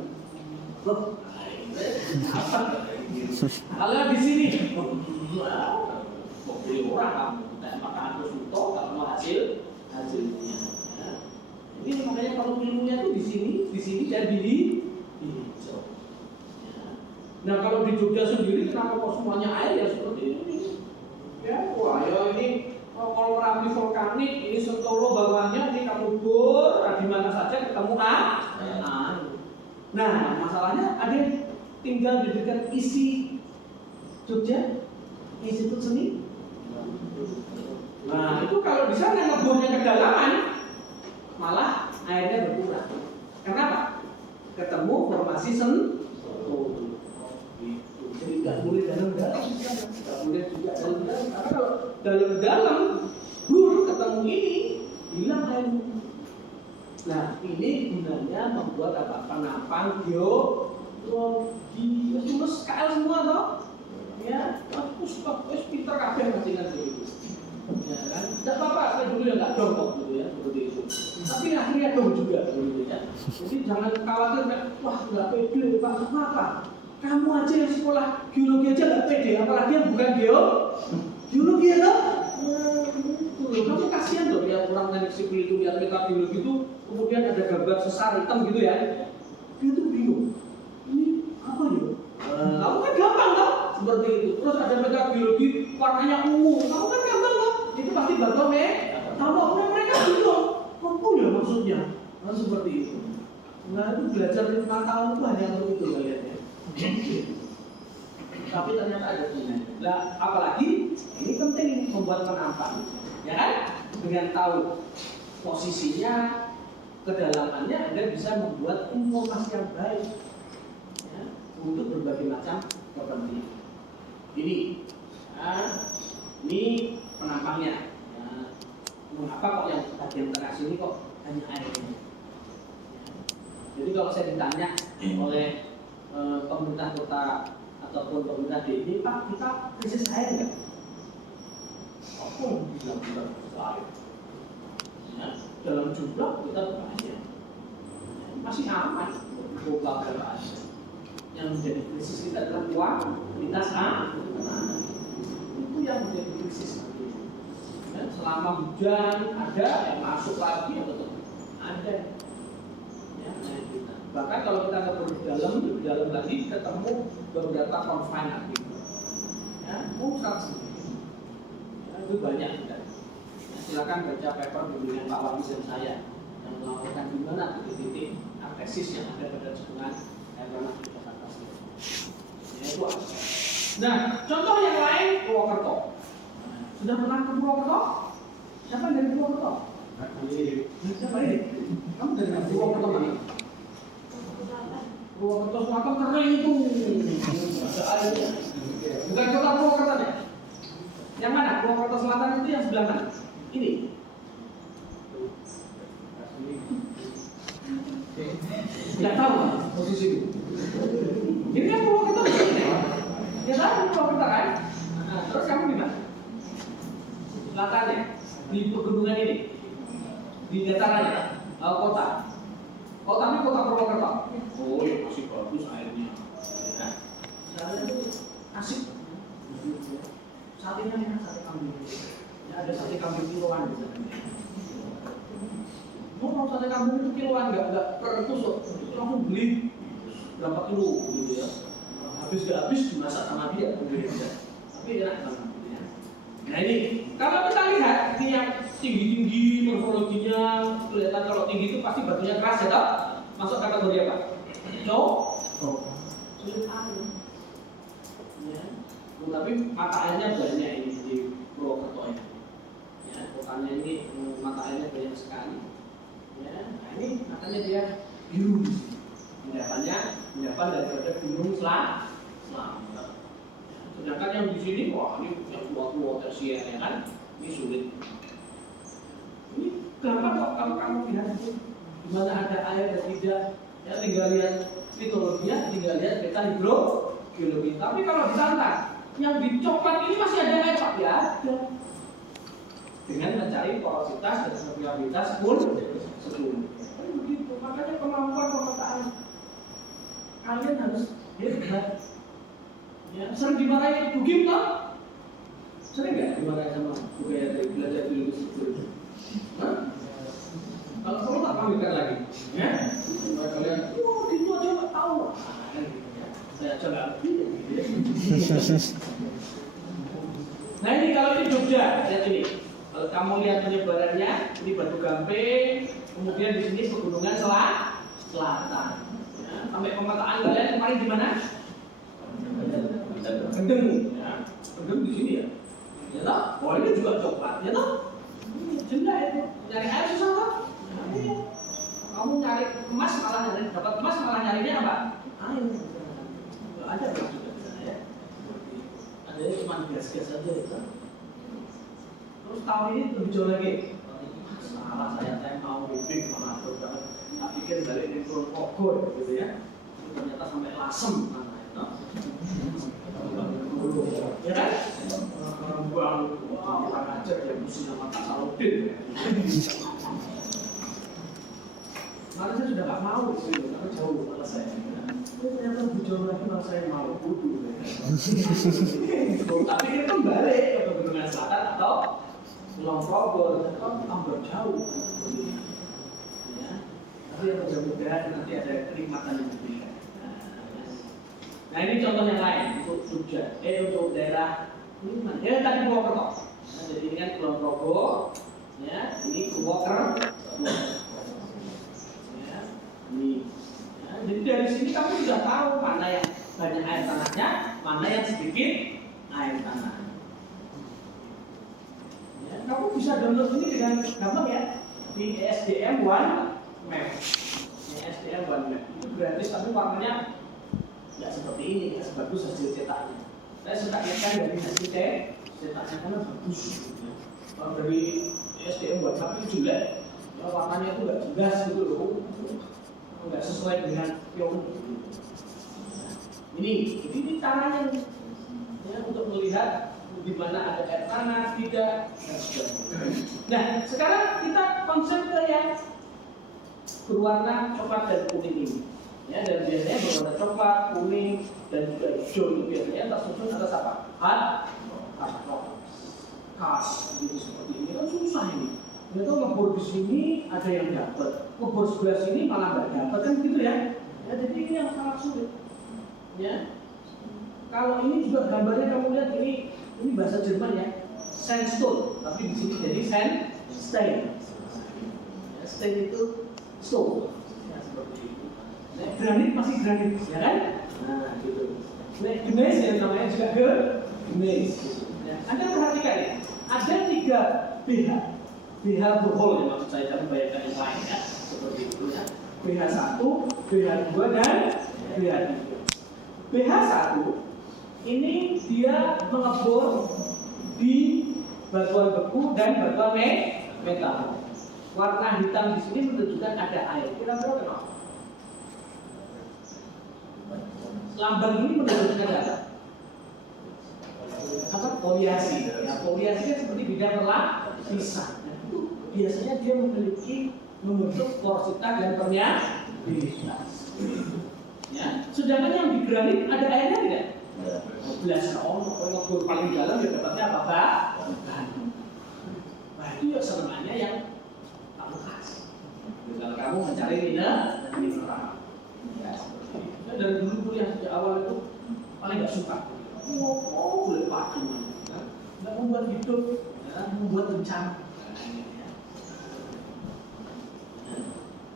Kalau di sini, kok beli orang kamu, dan makan terus itu kalau mau hasilnya. Ya. Ini makanya kalau ilmunya tuh di sini dan di hijau. Ya. Nah kalau di Jogja sendiri kenapa kok semuanya air ya seperti ini? Ya, wah ya ini kalau Merapi vulkanik, ini Sentolo bawahnya, ini kamu bor, di mana saja ketemu air. Nah masalahnya ada yang tinggal di dekat isi Jogja, Institut Seni. Nah itu kalau di sana ngebornya kedalaman, malah airnya berkurang. Kenapa? Ketemu formasi Sentolo. Jadi nggak boleh dalam-dalam, nggak boleh juga dalam-dalam. Karena kalau dalam-dalam, ketemu ini hilang airnya. Nah ini gunanya membuat apa? Penampang geologi. Terus KL semua toh? Ya, terus pinter kabeh masih kan begitu. Ya kan? Tidak apa-apa, saya dulu ya nggak dong kok gitu ya, seperti itu. Tapi akhirnya dong juga gitu ya. Jadi jangan khawatir, wah nggak pede, Pak. Kenapa? Kamu aja yang sekolah geologi aja nggak pede, apalagi yang bukan geologi ya toh? Kamu kasihan dong lihat orang teknik sipil itu, lihat metabiologi itu, kemudian ada gambar sesar hitam gitu ya. Dia tuh bingung. Ini apa ya? Kamu kan gampang kan? Seperti itu. Terus ada metabiologi warnanya ungu. Kamu kan gampang kan? Itu pasti batu tahu mereka bingung. Apa ya maksudnya? Nah, seperti itu. Nah itu belajar 5 tahun itu hanya untuk itu kalian ya. Tapi ternyata ada gunanya. Nah, apalagi ini penting membuat penampang, ya kan? Dengan tahu posisinya, kedalamannya, Anda bisa membuat informasi yang baik ya, untuk berbagai macam kepentingan. Ini penampangnya. Ya. Mengapa kok yang bagian tengah sini kok hanya airnya? Ya. Jadi kalau saya ditanya oleh pemerintah kota ataupun pemerintah DIY, Pak, kita krisis air nggak? Aku bilang kita krisis air. dalam jumlah kita banyak, masih aman global aja. Yang menjadi krisis kita adalah kuantitas itu yang menjadi krisis. Ya, selama hujan ada yang masuk lagi atau tetap ada. Ya, kita. Bahkan kalau kita ke lebih dalam lagi ketemu beberapa confine aktivitas. Ya, sangat sedikit. Ya, itu banyak kita. Ya, silakan baca paper bimbingan Pak Wali dan saya yang melaporkan di mana titik-titik aktesis yang ada pada cekungan air tanah di Jakarta. Ya, itu apa? Nah, contoh yang lain Purwokerto. Sudah pernah ke Purwokerto? Siapa yang dari Purwokerto? Siapa ini? Kamu dari Purwokerto mana? Purwokerto Selatan kering itu. Ada airnya. Bukan kota Purwokerto ya? Yang mana? Purwokerto Selatan itu yang sebelah mana? Ini. Tidak tahu posisi itu. Ini kan Purwokerto di sini. Ya tahu Purwokerto kan? Nah, terus kamu di mana? Selatannya di pegunungan ini, di datarannya, kota. Kotanya kota Purwokerto. Oh, ya masih bagus airnya. Ya. Caranya itu asik. Satenya enak, sate kambing. Ya, ada sate kambing kiloan di sana. Mau sate kambing itu kiloan, nggak per tusuk. Itu langsung beli berapa kilo gitu ya. Habis nggak habis dimasak sama dia, tapi enak banget. Nah ini, kalau kita lihat ini yang tinggi-tinggi morfologinya, kelihatan kalau tinggi itu pasti batunya keras ya toh? Masuk kategori apa? Sulit air. Ya. Tapi mata airnya banyak ini di Purwokerto ini. Ya, kotanya ini mata airnya banyak sekali. Ya, nah ini makanya dia biru. Endapan daripada gunung Selamat. Sedangkan yang di sini, wah ini yang tua-tua tersier ya kan, ini sulit. Ini gampang kok kalau kamu lihat itu, di mana ada air dan tidak, ya tinggal lihat litologinya, tinggal lihat peta hidrogeologi. Tapi kalau di sana, yang di coklat ini masih ada air pak, ya ada. Dengan mencari porositas dan permeabilitas pun sepuluh. Begitu, makanya kemampuan pemetaan kalian harus hebat. Ya, sering dimarahin Bu Kim toh? Sering nggak dimarahin sama Bu Gaya dari belajar dulu sebelum? Kalau perlu tak panggilkan lagi, ya? Supaya kalian, itu aja nggak tahu. Saya coba. Nah ini kalau ini Jogja, lihat ini. Kalau kamu lihat penyebarannya, ini Batu Gamping, kemudian di sini pegunungan Selatan. Ya, sampai pemetaan kalian kemarin di mana? Kendeng, ya. Kendeng di sini ya. Ya toh? Oh ini juga coklat, ya toh? Jenda itu. Nyari air susah toh? Iya. Kamu nyari emas malah nyari, dapat emas malah nyarinya apa? Air. Enggak ada emas juga di sana ya. Adanya cuma gas-gas aja ya. Terus tahun ini lebih jauh lagi. Salah saya mau bimbing malah banget. Tak pikir balik di Purwokerto gitu ya. Ternyata sampai Lasem namanya. Ya kan? Bang, orang ajar yang mesti nama tak Saludin. Malah saya sudah nggak mau sih, karena jauh malah saya. Ternyata lebih jauh lagi malah saya mau bodoh. Tapi kita kembali ke Pegunungan Selatan atau Kulon Progo, kan tambah jauh. Ya, tapi yang mudah-mudahan nanti ada kenikmatan yang berbeda. Nah ini contoh yang lain untuk Jogja, untuk daerah ini mana? Ya tadi Purwokerto. Nah, jadi ini kan Kulon Progo, ya ini Purwokerto. Ya, ini. Ya, jadi dari sini kamu sudah tahu mana yang banyak air tanahnya, mana yang sedikit air tanah. Ya, kamu bisa download ini dengan gampang ya di ESDM One Map. ESDM One Map itu gratis tapi warnanya nggak seperti ini, nggak sebagus hasil cetaknya. Saya suka lihatkan dari hasil cetaknya karena bagus. Kalau dari SDM buat sapi jelek, warnanya itu nggak jelas gitu loh, nggak sesuai dengan pion. Ini caranya ya, untuk melihat di mana ada air tanah, tidak, dan sebagainya. Nah, sekarang kita konsep ke yang berwarna coklat dan kuning ini. Ya, dan biasanya berwarna coklat, kuning, dan juga hijau itu biasanya tersusun atas apa? Kas, gitu seperti ini kan susah ini. Mereka ngebor di sini ada yang dapat, ngebor sebelah sini malah nggak dapat kan gitu ya. Ya, jadi ini yang sangat sulit. Ya, kalau ini juga gambarnya kamu lihat ini bahasa Jerman ya, sandstone, tapi di sini jadi sandstein. Ya, stein itu stone. Ya, seperti itu. Nah, granit masih granit, ya kan? Nah, gitu. Nah, gneis yang namanya juga gneis. Ya, Anda perhatikan ya, ada 3 pH. pH Bohol ya maksud saya, tapi bayangkan yang lain ya, seperti itu ya. pH 1, pH 2 dan pH 3. pH 1 ini dia mengebor di batuan beku dan batuan metal. Warna hitam di sini menunjukkan ada air. Kira-kira kenapa? Lambang ini menunjukkan apa? Apa? Foliasi. Ya, foliasi kan seperti bidang pisah. Nah, itu biasanya dia membentuk porositas dan permeabilitas. Ya, sedangkan yang di granit ada airnya tidak? Belas ngebor paling dalam ya dapatnya apa? Nah, itu ya sebenarnya yang kamu kasih. Kalau kamu mencari mineral, ya seperti itu. Dari dulu yang sejak awal itu paling nggak suka. Boleh pakai, nggak membuat hidup, membuat bencana.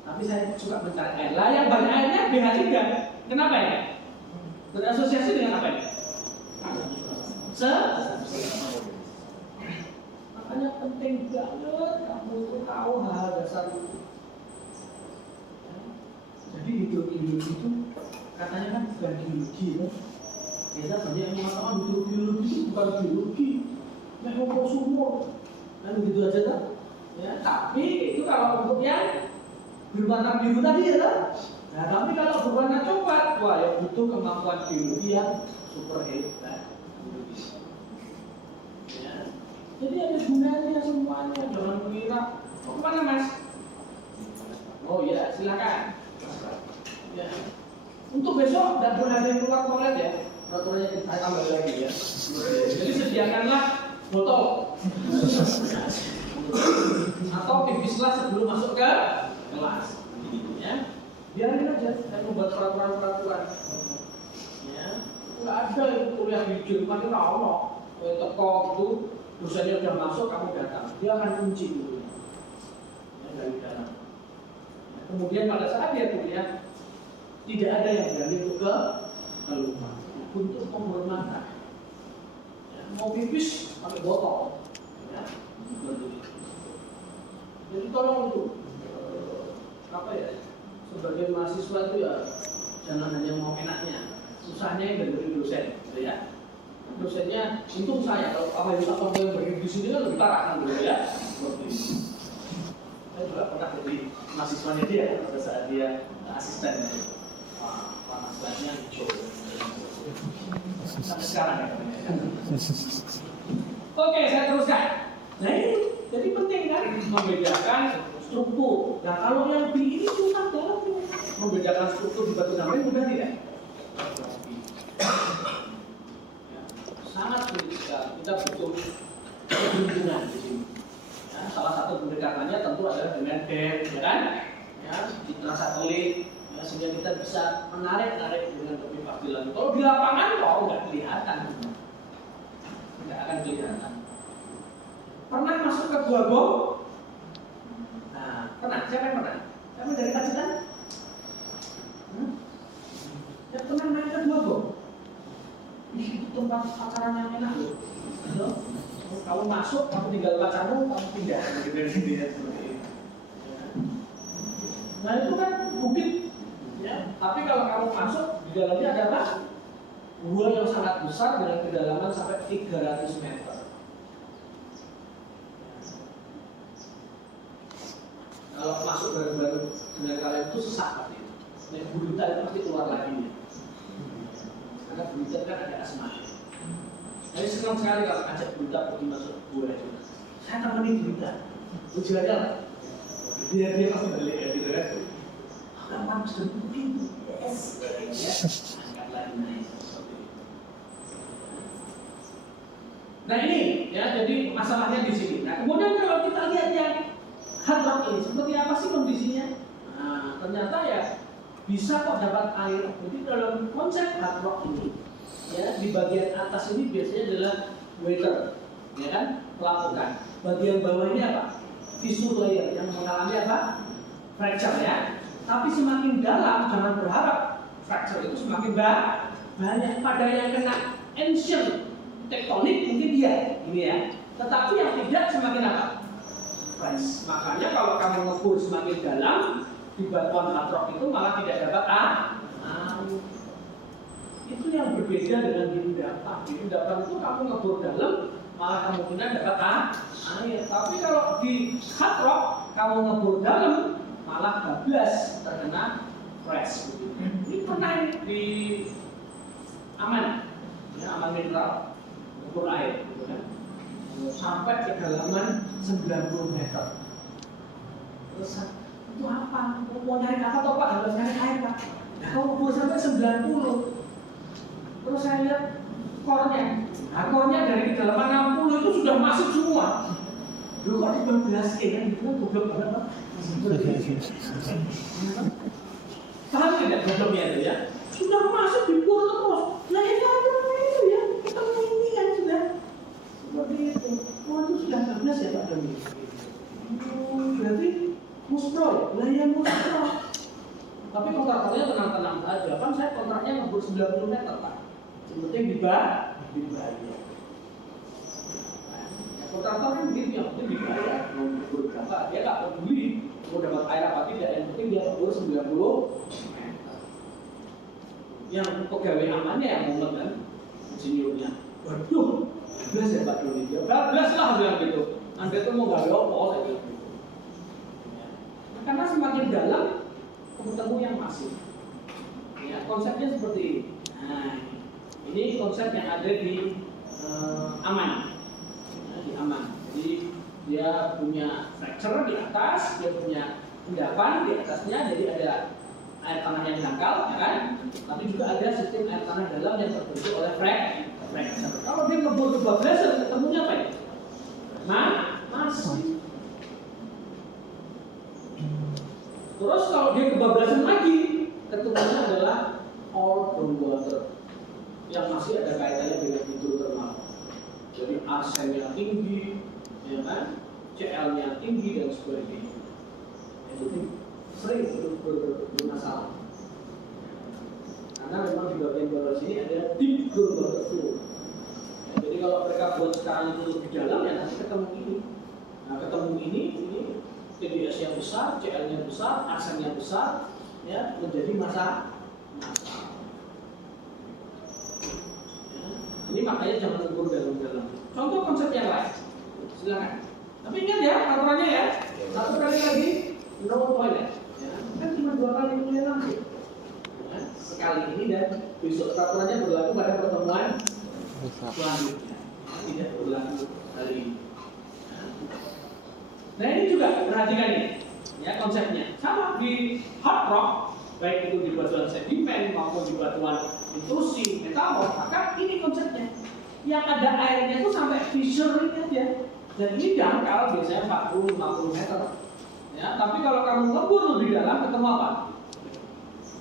Tapi saya suka mencari air. Lah yang banyak airnya pH 3. Kenapa ya? Berasosiasi dengan apa ini? Makanya penting banget kamu tahu hal dasar itu. Jadi hidrobiologi itu katanya kan bukan biologi ya. Biasa banyak yang mengatakan hidrobiologi itu bukan biologi, ngomong sumur, kan begitu aja kan? Ya, tapi itu kalau untuk yang berwarna biru tadi ya kan? Nah, tapi kalau berwarna coklat, wah ya butuh kemampuan biologi yang super hebat. Ya. Jadi ada gunanya semuanya, jangan mengira. Mau kemana mas? Oh iya, silakan. Ya. Untuk besok tidak boleh ada yang keluar toilet ya. Peraturannya kita tambah lagi ya. Jadi sediakanlah botol atau pipislah sebelum masuk ke kelas. Ya. Biarin aja, saya membuat peraturan-peraturan. Ya, nggak ada itu kuliah di Jerman itu Allah. Teko itu dosennya udah masuk, kamu datang, dia akan kunci dulu. Ya, dari dalam. Ya, kemudian pada saat dia kuliah, tidak ada yang berani untuk keluar untuk penghormatan. Ya, mau pipis pakai botol. Ya, jadi tolong itu apa ya? Sebagai mahasiswa itu ya jangan hanya mau enaknya, susahnya yang dari dosen, gitu ya. Dosennya untung saya kalau apa yang berdiri di sini kan lebih parah kan dulu ya. Seperti itu. Saya juga pernah jadi mahasiswanya dia pada saat dia asisten. Warna selanjutnya hijau. Sampai sekarang ya. Oke, saya teruskan. Nah ini jadi penting kan membedakan struktur. Nah kalau yang B ini susah banget membedakan struktur di batu gamping mudah tidak? Ya, sangat sulit sekali. Kita butuh keberuntungan di sini. Ya, salah satu pendekatannya tentu adalah dengan depth, ya kan? Ya, citra satelit, ya, sehingga kita bisa menarik dengan lebih pasti lagi. Kalau di lapangan kok nggak kelihatan, nggak akan kelihatan. Pernah masuk ke gua bom? Nah, pernah? Siapa yang pernah? Siapa dari Pacitan? Ya pernah main ke gua bom? Itu tempat pacaran yang enak loh. Kamu masuk, kamu tinggal pacarmu, kamu pindah gitu ya. Nah itu kan bukit, ya. Tapi kalau kamu masuk di dalamnya ada apa? Gua yang sangat besar dengan kedalaman sampai 300 meter. Kalau masuk baru-baru dengan kalian itu sesak pasti. Nah, gurita itu pasti keluar lagi. Karena gurita kan ada asma. Saya senang sekali kalau ajak berita pergi masuk gua itu. Saya temenin berita. Tujuannya apa? Biar dia pasti balik ya gitu kan. Kapan sudah mungkin? Yes. Angkat lagi naik seperti itu. Nah ini ya, jadi masalahnya di sini. Nah kemudian kalau kita lihat yang hard rock ini, seperti apa sih kondisinya? Nah ternyata ya bisa kok dapat air. Jadi dalam konsep hard rock ini, ya di bagian atas ini biasanya adalah water, ya kan, pelapukan. Bagian bawah ini apa? Tissue layer yang mengalami apa? Fracture ya. Tapi semakin dalam, jangan berharap fracture itu semakin banyak. Pada yang kena ancient tektonik mungkin dia, ini ya. Tetapi yang tidak semakin apa? Fresh. Makanya kalau kamu ngebor semakin dalam di batuan hard rock itu malah tidak dapat itu yang berbeda dengan di endapan. Di endapan itu kamu ngebor dalam malah kemungkinan dapat air. Tapi kalau di hard rock kamu ngebor dalam malah bablas terkena fresh. Ini pernah di aman, ya, aman mineral ngebor air, gitu kan? Sampai kedalaman 90 meter. Terus itu apa? Mau nyari apa toh Pak? Harus nyari air Pak. Kalau ngebor sampai 90. Terus saya lihat kornya. Nah, kornya dari kedalaman 60 itu sudah masuk semua. Dulu kok di 15 kan gitu kan goblok banget Pak. Paham tidak gobloknya itu ya? Sudah masuk di pur terus. Nah itu ya, ketemu ini kan sudah seperti itu. Oh itu sudah 15 ya Pak Doni. Berarti muspro ya? Lah ya muspro. Tapi kontraktornya tenang-tenang saja. Kan saya kontraknya ngebor 90 meter Pak. Yang penting dibayar. Kontraktor kan begitu, yang penting dibayar. Mau ngebor berapa? Dia nggak peduli mau dapat air apa tidak. Yang penting dia ngebor 90 meter. Yang pegawai amannya yang ngomong kan, insinyurnya. Waduh, 12 ya Pak Doni. Ya 12 lah bilang gitu. Anda tuh mau gawe apa? Saya bilang gitu. Karena semakin dalam ketemu yang masif. Ya, konsepnya seperti ini. Nah, ini konsep yang ada di aman. Ya, di aman. Jadi dia punya fracture di atas, dia punya endapan di atasnya, jadi ada air tanah yang dangkal, ya kan? Tapi juga ada sistem air tanah dalam yang terbentuk oleh fracture. Kalau dia ngebor ke bablasan, ketemunya apa ya? Masih. Terus kalau dia kebablasan lagi, ketemunya adalah all groundwater yang masih ada kaitannya dengan hidrotermal. Jadi arsennya tinggi, ya kan? Cl-nya tinggi dan sebagainya. Itu sering bermasalah. Karena memang di bagian bawah sini ada deep groundwater flow. Ya, jadi kalau mereka buat sekarang itu lebih dalam, ya nanti ketemu ini. Nah, ketemu ini TDS-nya besar, CL-nya besar, arsennya besar, ya menjadi masalah. Ya, ini makanya jangan ukur dalam-dalam. Contoh konsep yang lain, silakan. Tapi ingat ya aturannya ya, satu kali lagi no toilet. Ya, kan cuma 2 kali kuliah nanti. Ya, sekali ini dan besok peraturannya berlaku pada pertemuan selanjutnya. Tidak berlaku hari ini. Nah ini juga perhatikan ini, ya konsepnya sama di hard rock, baik itu di batuan sedimen maupun di batuan intrusi, metamorf, maka ini konsepnya. Yang ada airnya itu sampai fissure ini aja. Dan ini dangkal biasanya 40-50 meter. Ya, tapi kalau kamu ngebor lebih dalam ketemu apa?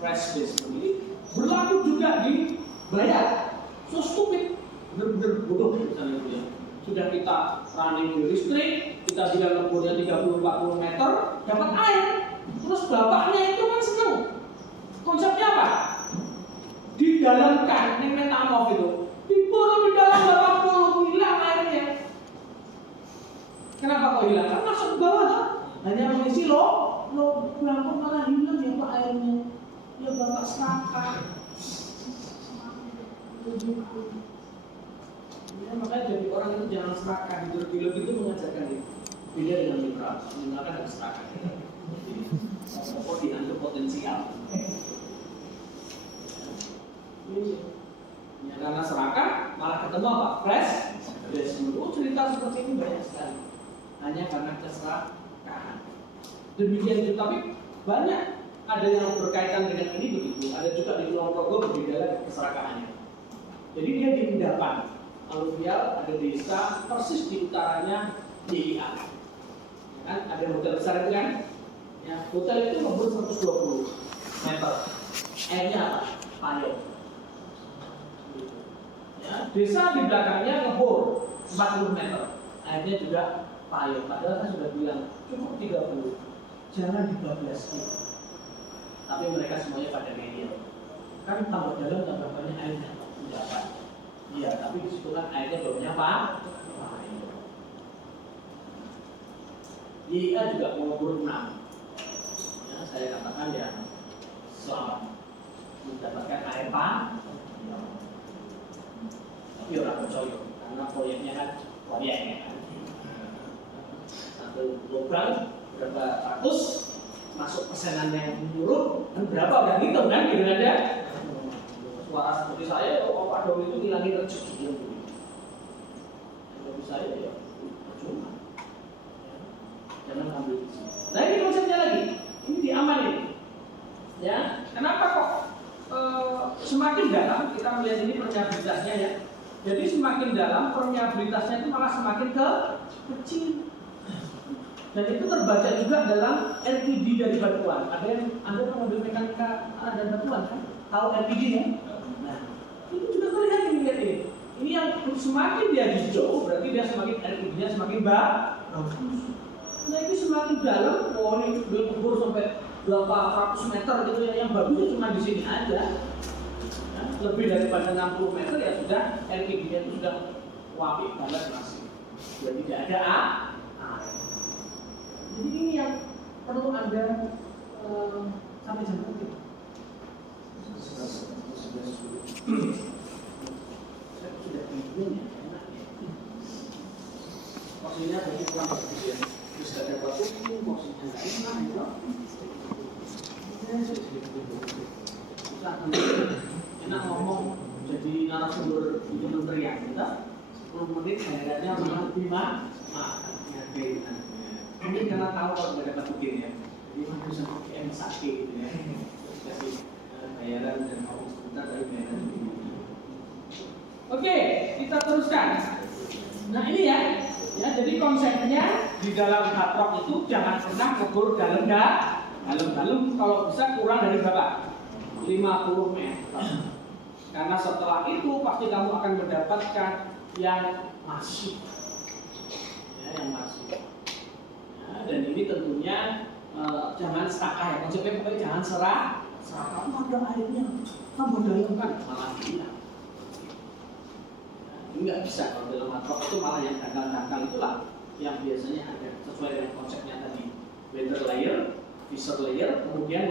Fresh base ini berlaku juga di bayar. So stupid, bener-bener bodoh misalnya itu ya. Sudah kita running di listrik, kita bilang ngebornya 30-40 meter, dapat air. Terus bapaknya itu kan seneng. Konsepnya apa? Didalamkan, ini metamorf itu. Dibor di dalam 80, hilang airnya. Kenapa kok hilang? Kan masuk ke bawah tuh. Hanya mengisi lo pulang kok malah hilang ya Pak airnya. Ya bapak serakah. Ya, makanya jadi orang itu jangan serakah. Hidrobiologi itu mengajarkan itu. Beda dengan mineral. Mineral kan harus serakah. Pokok dianggap potensial. Ya karena serakah malah ketemu apa? Fresh. Cerita seperti ini banyak sekali. Hanya karena keserakahan. Demikian juga, tapi banyak ada yang berkaitan dengan ini begitu. Ada juga di Kulon Progo berbeda lagi keserakahannya. Jadi dia di endapan aluvial, ada desa persis di utaranya YIA. Kan ada hotel besar itu kan? Ya, hotel itu ngebor 120 meter. Airnya apa? Payung. Ya, desa di belakangnya ngebor 40 meter. Airnya juga payung. Padahal saya sudah bilang cukup 30. Jangan dibablas. Tapi mereka semuanya pada ngeyel. Kan tambah dalam tambah banyak airnya. Tidak. Iya, tapi disitu kan airnya baunya apa? YIA juga mengubur 6. Ya, saya katakan ya selamat mendapatkan air tapi orang percaya karena proyeknya kan proyeknya kan satu lubang berapa ratus masuk pesanan yang menurut kan berapa udah ngitung kan gitu aja suara seperti saya oh Pak Dom itu ngilangin rezeki bagi saya ya cuma jangan ambil. Nah ini konsepnya lagi, ini diamanin. Ya, kenapa kok semakin dalam kita melihat ini permeabilitasnya ya. Jadi semakin dalam permeabilitasnya itu malah semakin kecil. Dan itu terbaca juga dalam RPD dari batuan. Ada yang Anda mengambil mekanika dan batuan kan? Tahu RPD ya? Nah, itu juga terlihat ini. Ini yang semakin dia hijau, berarti dia semakin RPD-nya semakin bagus. Nah ini semakin dalam, oh ini udah kubur sampai berapa ratus meter gitu ya, yang bagusnya cuma di sini aja. Nah, lebih daripada 60 meter ya sudah RPD-nya itu sudah wapi banget masih. Sudah tidak ada air. Jadi ini yang perlu Anda sampai jam berapa? Saya sudah bingung ya, enak ya. Maksudnya bagi kurang bagus ya. Terus ada batu, maksudnya nggak enak ya. Enak ngomong jadi narasumber di kementerian kita 10 menit kayaknya malah 5 ini karena tahu kalau nggak dapat bikin ya jadi masih sama PM sakit gitu ya kasih bayaran dan ngomong sebentar dari bayaran. Oke, kita teruskan. Nah ini ya jadi konsepnya di dalam hard rock itu jangan pernah kubur dalam kalau bisa kurang dari berapa? 50 meter. Karena setelah itu pasti kamu akan mendapatkan yang masif. Ya, yang masif. Ya, dan ini tentunya jangan serakah ya. Konsepnya pokoknya jangan serakah. Kamu ada airnya, kamu dalamkan malah hilang. Ini nggak bisa kalau dalam hard rock itu malah yang dangkal-dangkal itulah yang biasanya ada sesuai dengan konsepnya tadi. Weather layer, fissure layer, kemudian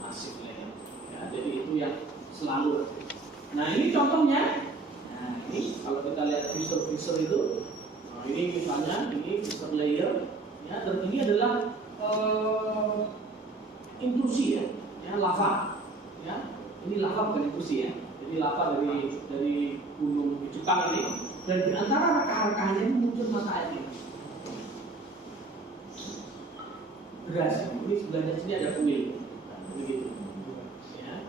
massive layer. Ya, jadi itu yang selalu. Nah ini contohnya. Nah ini kalau kita lihat fissure itu, nah, ini misalnya ini fissure layer, ya, dan ini adalah intrusi ya, lava. Ya, ini lava bukan intrusi ya. Jadi lava dari gunung di Jepang ini, dan di antara rekahan-rekahannya ini muncul mata air ini. Beras, ini sebelahnya sini ada kuil, begitu. Ya,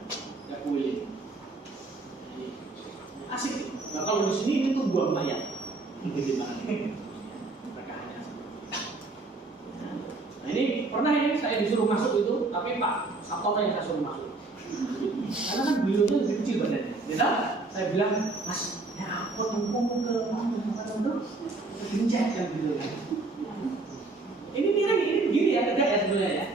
ada kuil. Asik. Nah kalau di sini ini tuh buang mayat. Bagaimana? Rekahannya. Nah ini pernah ini saya disuruh masuk itu, tapi Pak Sabtono yang saya suruh masuk. Karena kan beliau itu lebih kecil badannya. Gitu? Saya bilang, Mas, ya aku tunggu ke mana untuk kegencet kan gitu kan. Ini begini ya, tegak ya sebenarnya ya.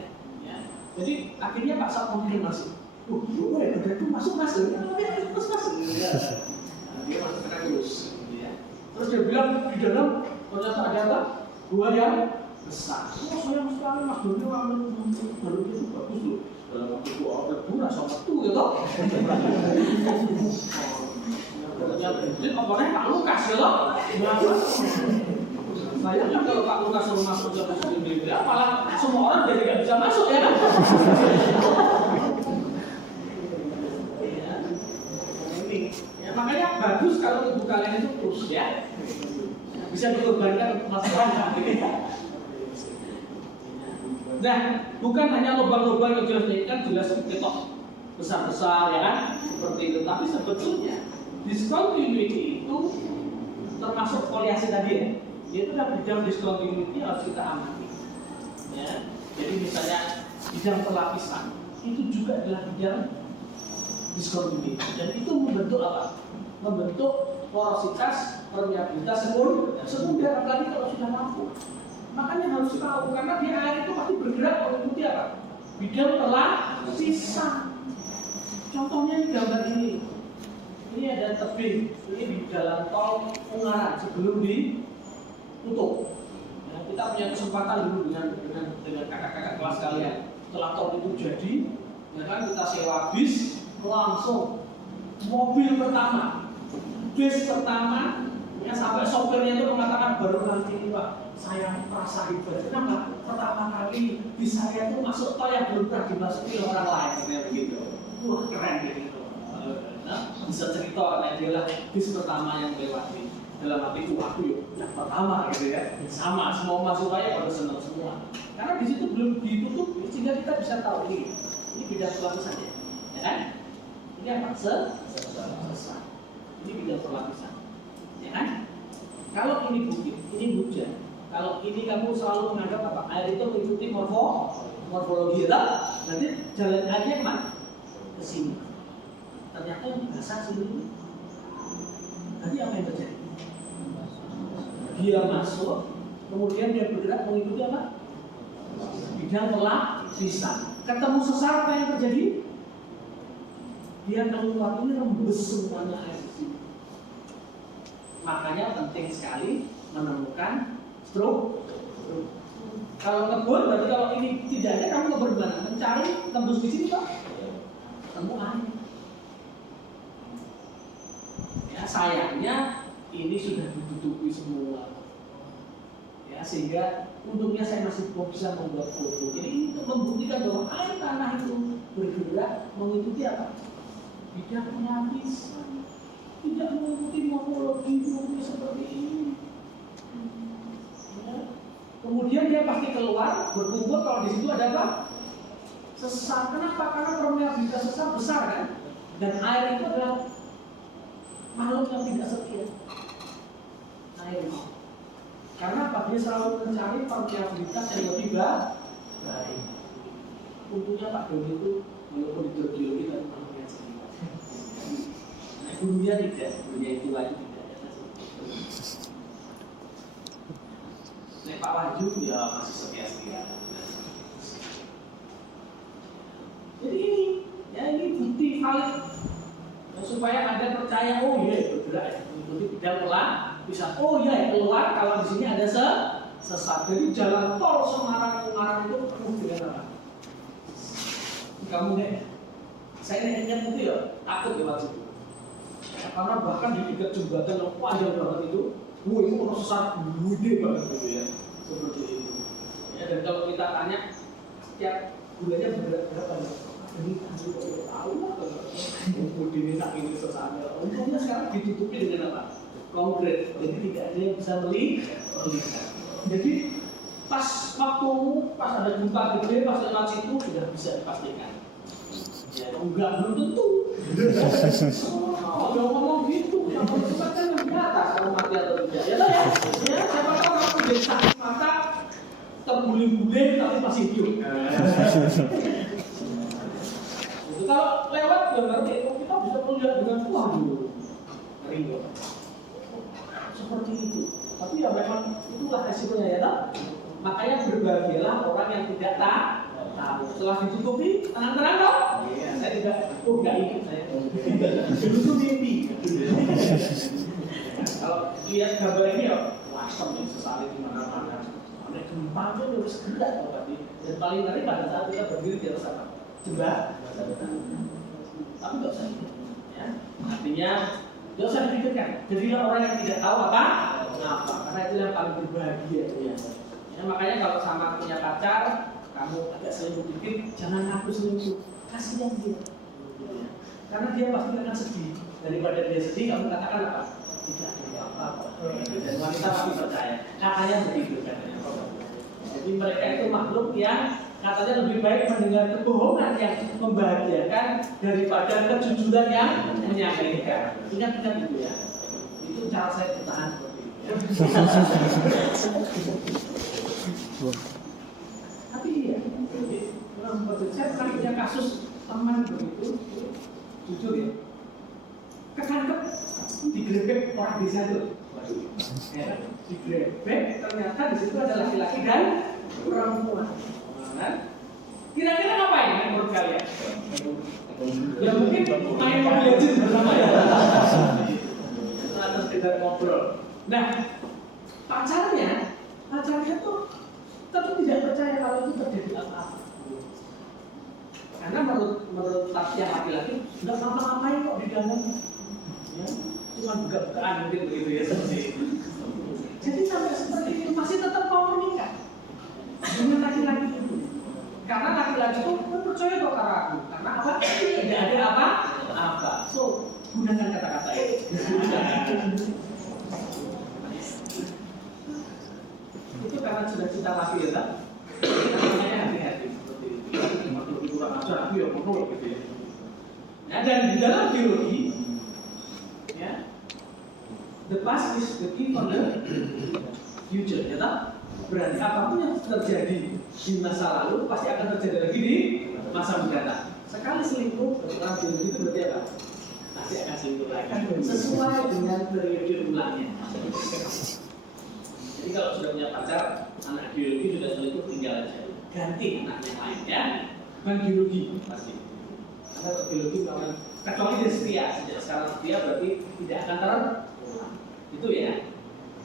Ya. Jadi akhirnya Pak Sabtono yang masuk. Ya udah tuh masuk. Ya, terus masuk. Ya. Nah, dia masuk ke terus. Ya. Terus dia bilang di dalam ternyata ada apa? Gua yang besar. Oh sayang sekali Mas Doni baru itu bagus loh. Dalam waktu itu order murah sama tuh gitu. Jadi kompornya Pak Lukas gitu. Saya kan kalau Pak Lukas suruh masuk ke sendiri malah semua orang jadi nggak bisa masuk ya kan. Ya, makanya tubuh kalian itu terus ya. Bisa dikorbankan untuk masalah. Nah, bukan hanya lubang-lubang yang jelas ini kan jelas ketok besar-besar ya kan seperti itu. Tapi sebetulnya discontinuity itu termasuk foliasi tadi ya. Itu adalah bidang discontinuity yang harus kita amati. Ya, jadi misalnya bidang pelapisan itu juga adalah bidang discontinuity. Dan itu membentuk apa? Membentuk porositas, permeabilitas sekunder apalagi kalau sudah mampu. Makanya harus tahu karena di air itu pasti bergerak mengikuti apa? Bidang pelapisan. Contohnya di gambar ini. Ini ada tebing, ini di jalan tol Ungaran sebelum ditutup. Ya, kita punya kesempatan dulu dengan kakak-kakak kelas kalian. Setelah tol itu jadi, ya kan kita sewa bis langsung mobil pertama, bis pertama, ya sampai sopirnya itu mengatakan baru nanti ini Pak, saya merasa hebat. Kenapa? Pertama kali bis saya itu masuk tol yang belum pernah dimasuki orang lain, seperti begitu. Wah keren gitu. Nah, bisa cerita karena dia lah bis pertama yang melewati dalam hati aku yuk yang pertama gitu ya sama semua masuk aja pada senang semua karena di situ belum ditutup sehingga kita bisa tahu ini bidang pelapisan ya kan ini apa selesai ini bidang pelapisan ya kan kalau ini bukit ini hujan kalau ini kamu selalu menganggap apa air itu mengikuti morfologi ya nanti jalan airnya mana ke sini ternyata yang basah sini nanti apa yang terjadi? Dia masuk kemudian dia bergerak mengikuti apa? Bidang pelapisan ketemu sesar apa yang terjadi? Dia keluar ini rembes semuanya air di sini makanya penting sekali menemukan stroke kalau ngebor berarti kalau ini tidak ada kamu ngebor mana? Mencari tembus di sini Pak? Ketemu air ya sayangnya ini sudah ditutupi semua ya sehingga untungnya saya masih bisa membuat foto ini untuk membuktikan bahwa air tanah itu bergerak mengikuti apa? Bidang pelapisan tidak mengikuti morfologi seperti ini ya. Kemudian dia pasti keluar berkumpul kalau di situ ada apa? Sesar. Kenapa? Karena permeabilitas sesar besar kan dan air itu adalah makhluk yang tidak setia air karena apa? Dia selalu mencari permeabilitas yang lebih baik untungnya Pak Doni itu walaupun di geologi tapi makhluk yang setia dunia tidak, dunia itu lagi tidak ada Nek Pak Wahyu ya masih setia-setia jadi ini bukti valid supaya Anda percaya, oh iya bergerak ya, mengikuti bidang bisa, oh iya keluar kalau di sini ada sesat. Jadi jalan tol Semarang-Ungaran itu penuh dengan apa? Kamu deh, saya ingat itu ya takut lewat situ. Karena bahkan di dekat jembatan yang panjang banget itu itu sesat gede banget gitu ya, seperti itu. Ya dan kalau kita tanya setiap bulannya berapa ya? Ini tahu lah ini saking sesatnya. Untungnya sekarang ditutupi dengan apa? Konkret. Jadi tidak ada yang bisa melihat. Jadi pas waktumu, pas ada gempa gede, pas lewat situ sudah bisa dipastikan. Ya enggak belum tentu. Kalau ngomong gitu, yang paling cepat kan yang di atas kalau mati atau tidak. Ya lah ya. Ya siapa tahu kamu jadi saksi mata terguling-guling tapi masih hidup. Kalau lewat gambar itu kita bisa melihat dengan waduh ngeri seperti itu. Tapi ya memang itulah resikonya ya tak? Makanya berbahagialah orang yang tidak tahu. Setelah ditutupi tenang-tenang dong. Iya. Saya tidak, nggak ikut saya. Dulu tuh mimpi. Kalau lihat gambar ini ya, wah sampai sesali di mana-mana. Sampai gempa itu harus gerak tadi. Dan paling ngeri pada saat kita berdiri di atas apa? Jembatan. Tapi nggak usah ikut, ya. Artinya nggak usah dipikirkan. Jadilah orang yang tidak tahu apa, karena itu yang paling berbahagia ya. Ya makanya kalau sama punya pacar, kamu agak selingkuh dikit, jangan ngaku selingkuh, kasihan dia. Ya. Karena dia pasti akan sedih. Daripada dia sedih, kamu katakan apa? tidak ada apa-apa. Dan wanita pasti percaya. Katanya begitu katanya. Jadi mereka itu makhluk yang katanya lebih baik mendengar kebohongan yang membahagiakan daripada kejujuran yang menyampaikan. Ingat-ingat itu ya. Itu cara saya bertahan seperti itu. Tapi iya, saya pernah punya kasus teman begitu, jujur ya, ketangkep digrebek orang desa itu, ya, digrebek ternyata di situ ada laki-laki dan perempuan. Kira-kira ngapain menurut kalian? Ya mungkin main Mobile Legends bersama ya, atau sekedar ngobrol. Nah, pacarnya tuh tetap tidak percaya kalau itu terjadi apa-apa. Karena menurut tafsir laki-laki nggak ngapa-ngapain kok di dalam, ya, cuma buka-bukaan mungkin begitu ya seperti itu. Jadi sampai seperti itu masih tetap mau menikah dengan laki-laki itu. Karena laki-laki itu percaya kok aku. Karena apa? Tidak ada apa-apa. So gunakan kata-kata itu. Itu karena sudah cinta laki ya, tak? Makanya hati-hati seperti itu. Makhluk kurang ajar aku ya ngono gitu ya. Nah, dan di dalam biologi, ya, the past is the key for the future, ya tak? Berarti apapun yang terjadi di masa lalu pasti akan terjadi lagi di masa mendatang. Sekali selingkuh, dalam biologi itu berarti apa? Pasti akan selingkuh lagi. Sesuai dengan periode ulangnya. Jadi kalau sudah punya pacar, anak biologi sudah selingkuh, tinggal aja ganti anak yang lain ya. Bukan biologi pasti. Karena biologi kalau kecuali dia setia, sejak sekarang setia berarti tidak akan terulang. Itu ya.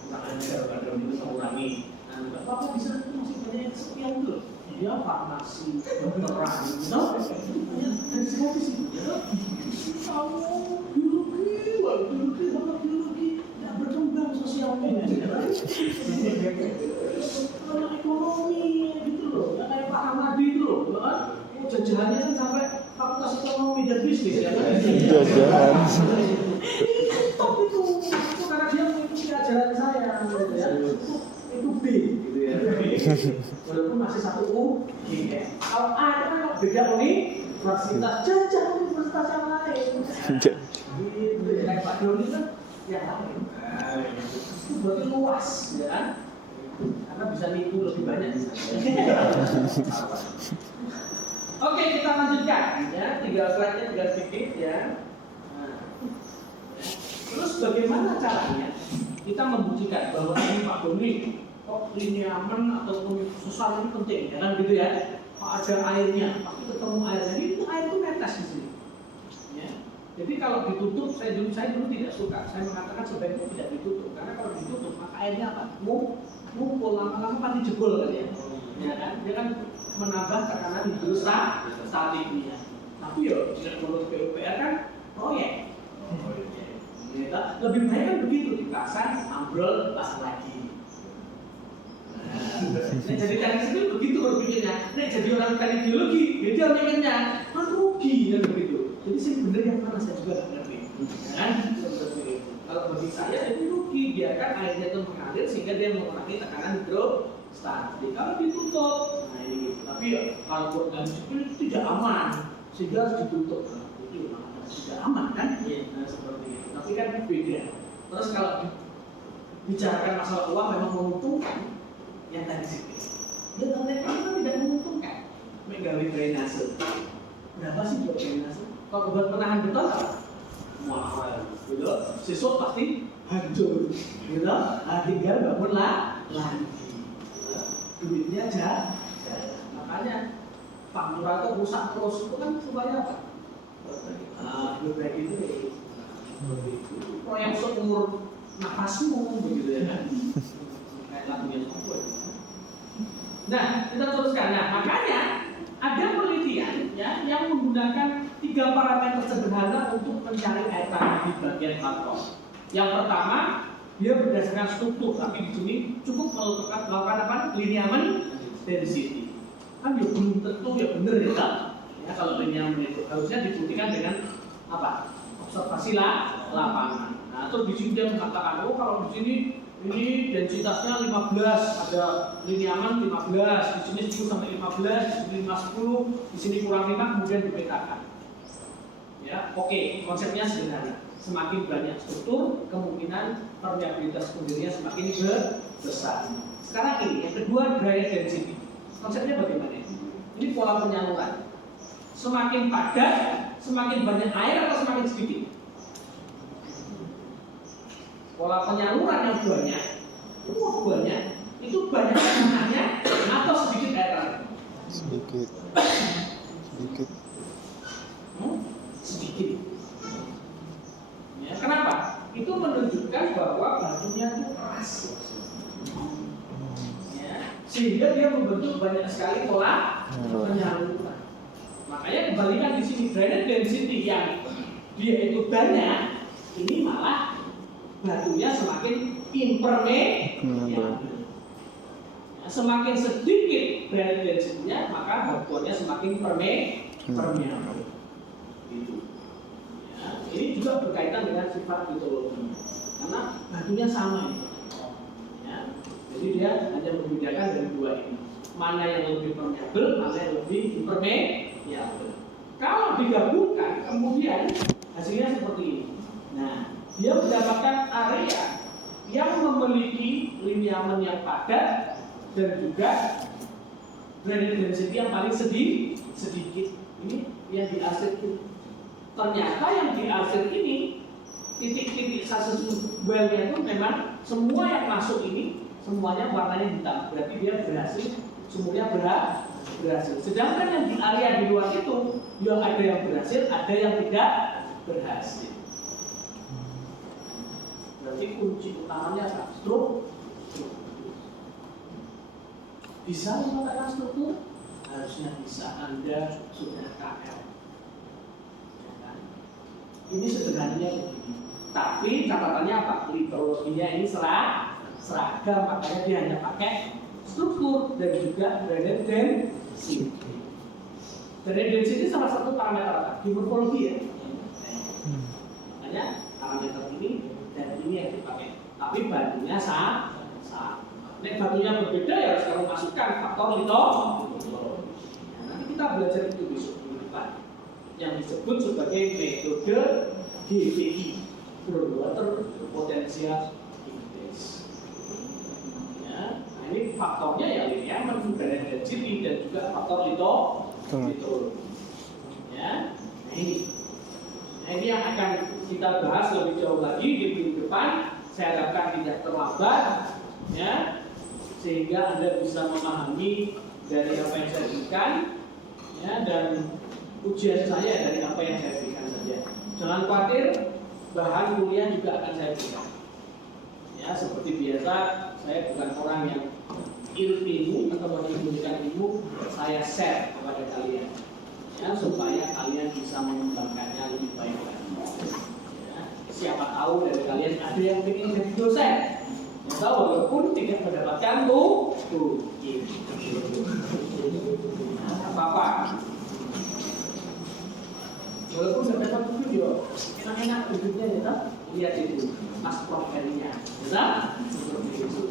Makanya kalau itu mengurangi. Bapak bisa masih banyak yang setia itu. Dia farmasi, kedokteran, dan sekali sih. Kamu biologi, tidak berkembang sosial media. Kalau ekonomi gitu loh, nggak kayak Pak Hamadi itu loh, kan? Jajahannya kan sampai fakultas ekonomi dan bisnis ya kan? Jajahan. Top itu karena dia mengikuti ajaran saya, gitu ya. Itu B, gitu ya. Walaupun masih satu U, G. Kalau A itu kan beda universitas, jajah universitas yang lain. Gitu ya, kayak Pak Doni kan yang lain. Itu berarti luas, ya kan? Karena bisa nipu lebih banyak. Oke, kita lanjutkan, ya. Tinggal slide-nya tinggal sedikit, ya. Nah. Terus bagaimana caranya kita membuktikan bahwa ini Pak Doni kok lineamen ataupun sosial ini penting, ya kan gitu ya? Kok ada airnya, pasti ketemu airnya. Itu air itu netes di sini. Ya. Jadi kalau ditutup, saya dulu tidak suka. Saya mengatakan sebaiknya tidak ditutup, karena kalau ditutup maka airnya apa? Ngumpul lama-lama pasti jebol kan ya? Ya kan? Dia kan menambah tekanan statiknya. Tapi ya tidak menurut PUPR kan proyek. Ya, lebih baik kan begitu dipasang, ambrol, pasang lagi. Nah, jadi teknik itu begitu berpikirnya. Nek jadi orang teknik biologi, beda mikirnya, kan rugi dan begitu. Jadi sih bener yang mana saya juga nggak ngerti. Kan? Kalau bagi saya itu rugi, biarkan airnya itu mengalir sehingga dia mengurangi tekanan hidrostatik. Kalau ditutup, nah ini gitu. Tapi ya, kalau buat itu tidak aman, sehingga harus ditutup. Itu tidak aman kan? Nah, seperti itu. Tapi kan beda. Terus kalau bicarakan masalah uang memang menguntungkan, yang tadi sih. Dan teknik itu kan tidak menguntungkan. Menggali drainase. Berapa sih buat drainase? Kalau buat menahan beton apa? Mahal, gitu. Siswa pasti hancur, gitu. Tinggal bangun lagi. Duitnya aja. Makanya Pak Lurah itu rusak terus itu kan supaya apa? Lebih itu proyek seumur nafasmu begitu ya kan? Kayak lagunya semua. Nah, kita teruskan. Nah, makanya ada penelitian ya yang menggunakan 3 parameter sederhana untuk mencari air tanah di bagian plankton. Yang pertama, dia berdasarkan struktur, tapi di sini cukup melakukan apa? Lineamen density. Kan ya belum tentu ya benar ya kan? Ya kalau lineamen itu harusnya dibuktikan dengan apa? Observasi lapangan. Nah, terus di sini dia mengatakan, oh kalau di sini ini densitasnya 15, ada lineaman 15, di sini 10 sampai 15, di sini 5 10, di sini kurang 5, kemudian dipetakan. Ya, oke, konsepnya sederhana. Semakin banyak struktur, kemungkinan permeabilitas pendirinya semakin besar. Sekarang ini yang kedua, dry density. Konsepnya bagaimana? Ini pola penyaluran. Semakin padat, semakin banyak air atau semakin sedikit? Pola penyaluran yang banyak, itu banyak tanahnya atau sedikit airnya? Sedikit. Sedikit. Ya, kenapa? Itu menunjukkan bahwa batunya itu keras. Ya, sehingga dia membentuk banyak sekali pola penyaluran. Makanya kebalikan di sini, drainage density yang dia itu banyak, ini malah batunya semakin impermeable. Ya, semakin sedikit drainage density-nya, maka batuannya semakin permeable. Gitu. Ya, ini juga berkaitan dengan sifat litologi, karena batunya sama ini. Ya, jadi dia hanya membedakan dari dua ini, mana yang lebih permeable, mana yang lebih impermeable. Kalau digabungkan, kemudian hasilnya seperti ini. Nah, dia mendapatkan area yang memiliki lineamen yang padat dan juga drainage density yang paling sedikit. Ini yang diarsir ini. Ternyata yang diarsir ini titik-titik success well-nya itu memang semua yang masuk ini semuanya warnanya hitam. Berarti dia berhasil, sumurnya berhasil. Sedangkan yang di area di luar itu, ya ada yang berhasil, ada yang tidak berhasil. Berarti kunci utamanya adalah struktur. Bisa mengatakan struktur? Harusnya bisa. Anda sudah KL. Ya kan? Ini sederhananya begini. Tapi catatannya apa? Litologinya ini seragam, makanya dia hanya pakai struktur dan juga drainage density. Drainage density salah satu parameter di morfologi ya. Makanya parameter ini dan ini yang dipakai. Tapi batunya sama. Nek batunya berbeda ya harus kamu masukkan faktor litologi. Nanti kita belajar itu besok minggu depan. Yang disebut sebagai metode GPI, Groundwater Potential Index. Ya, nah ini faktornya ya lineamen, drainage density dan juga faktor litologi. Ya, nah ini. Nah ini yang akan kita bahas lebih jauh lagi di minggu depan. Saya harapkan tidak terlambat, ya, sehingga Anda bisa memahami dari apa yang saya berikan, ya, dan ujian saya dari apa yang saya berikan saja. Jangan khawatir, bahan kuliah juga akan saya berikan. Ya, seperti biasa, saya bukan orang yang ilmu atau menyembunyikan ilmu, saya share kepada kalian. Ya, supaya kalian bisa mengembangkannya lebih baik lagi. Ya, siapa tahu dari kalian ada yang ingin jadi dosen, ya, walaupun tidak mendapatkan tugas. Nah, apa-apa. Walaupun tidak dapat tugas, enak-enak duduknya ya, lihat itu mas profilnya, ya, seperti itu.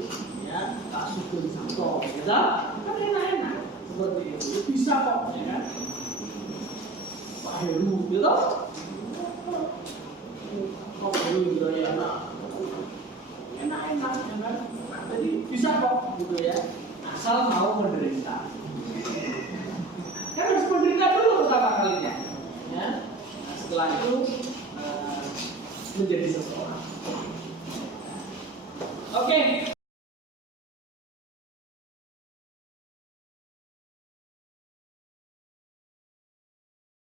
Ya, tak sukun sampo, ya, kan enak-enak seperti itu. Bisa kok, ya kan? Heru gitu, kok heru gitu ya, enak, jadi bisa kok gitu ya, asal mau menderita. Kan harus menderita dulu pertama kalinya, ya. Nah, setelah itu menjadi seseorang. Oke.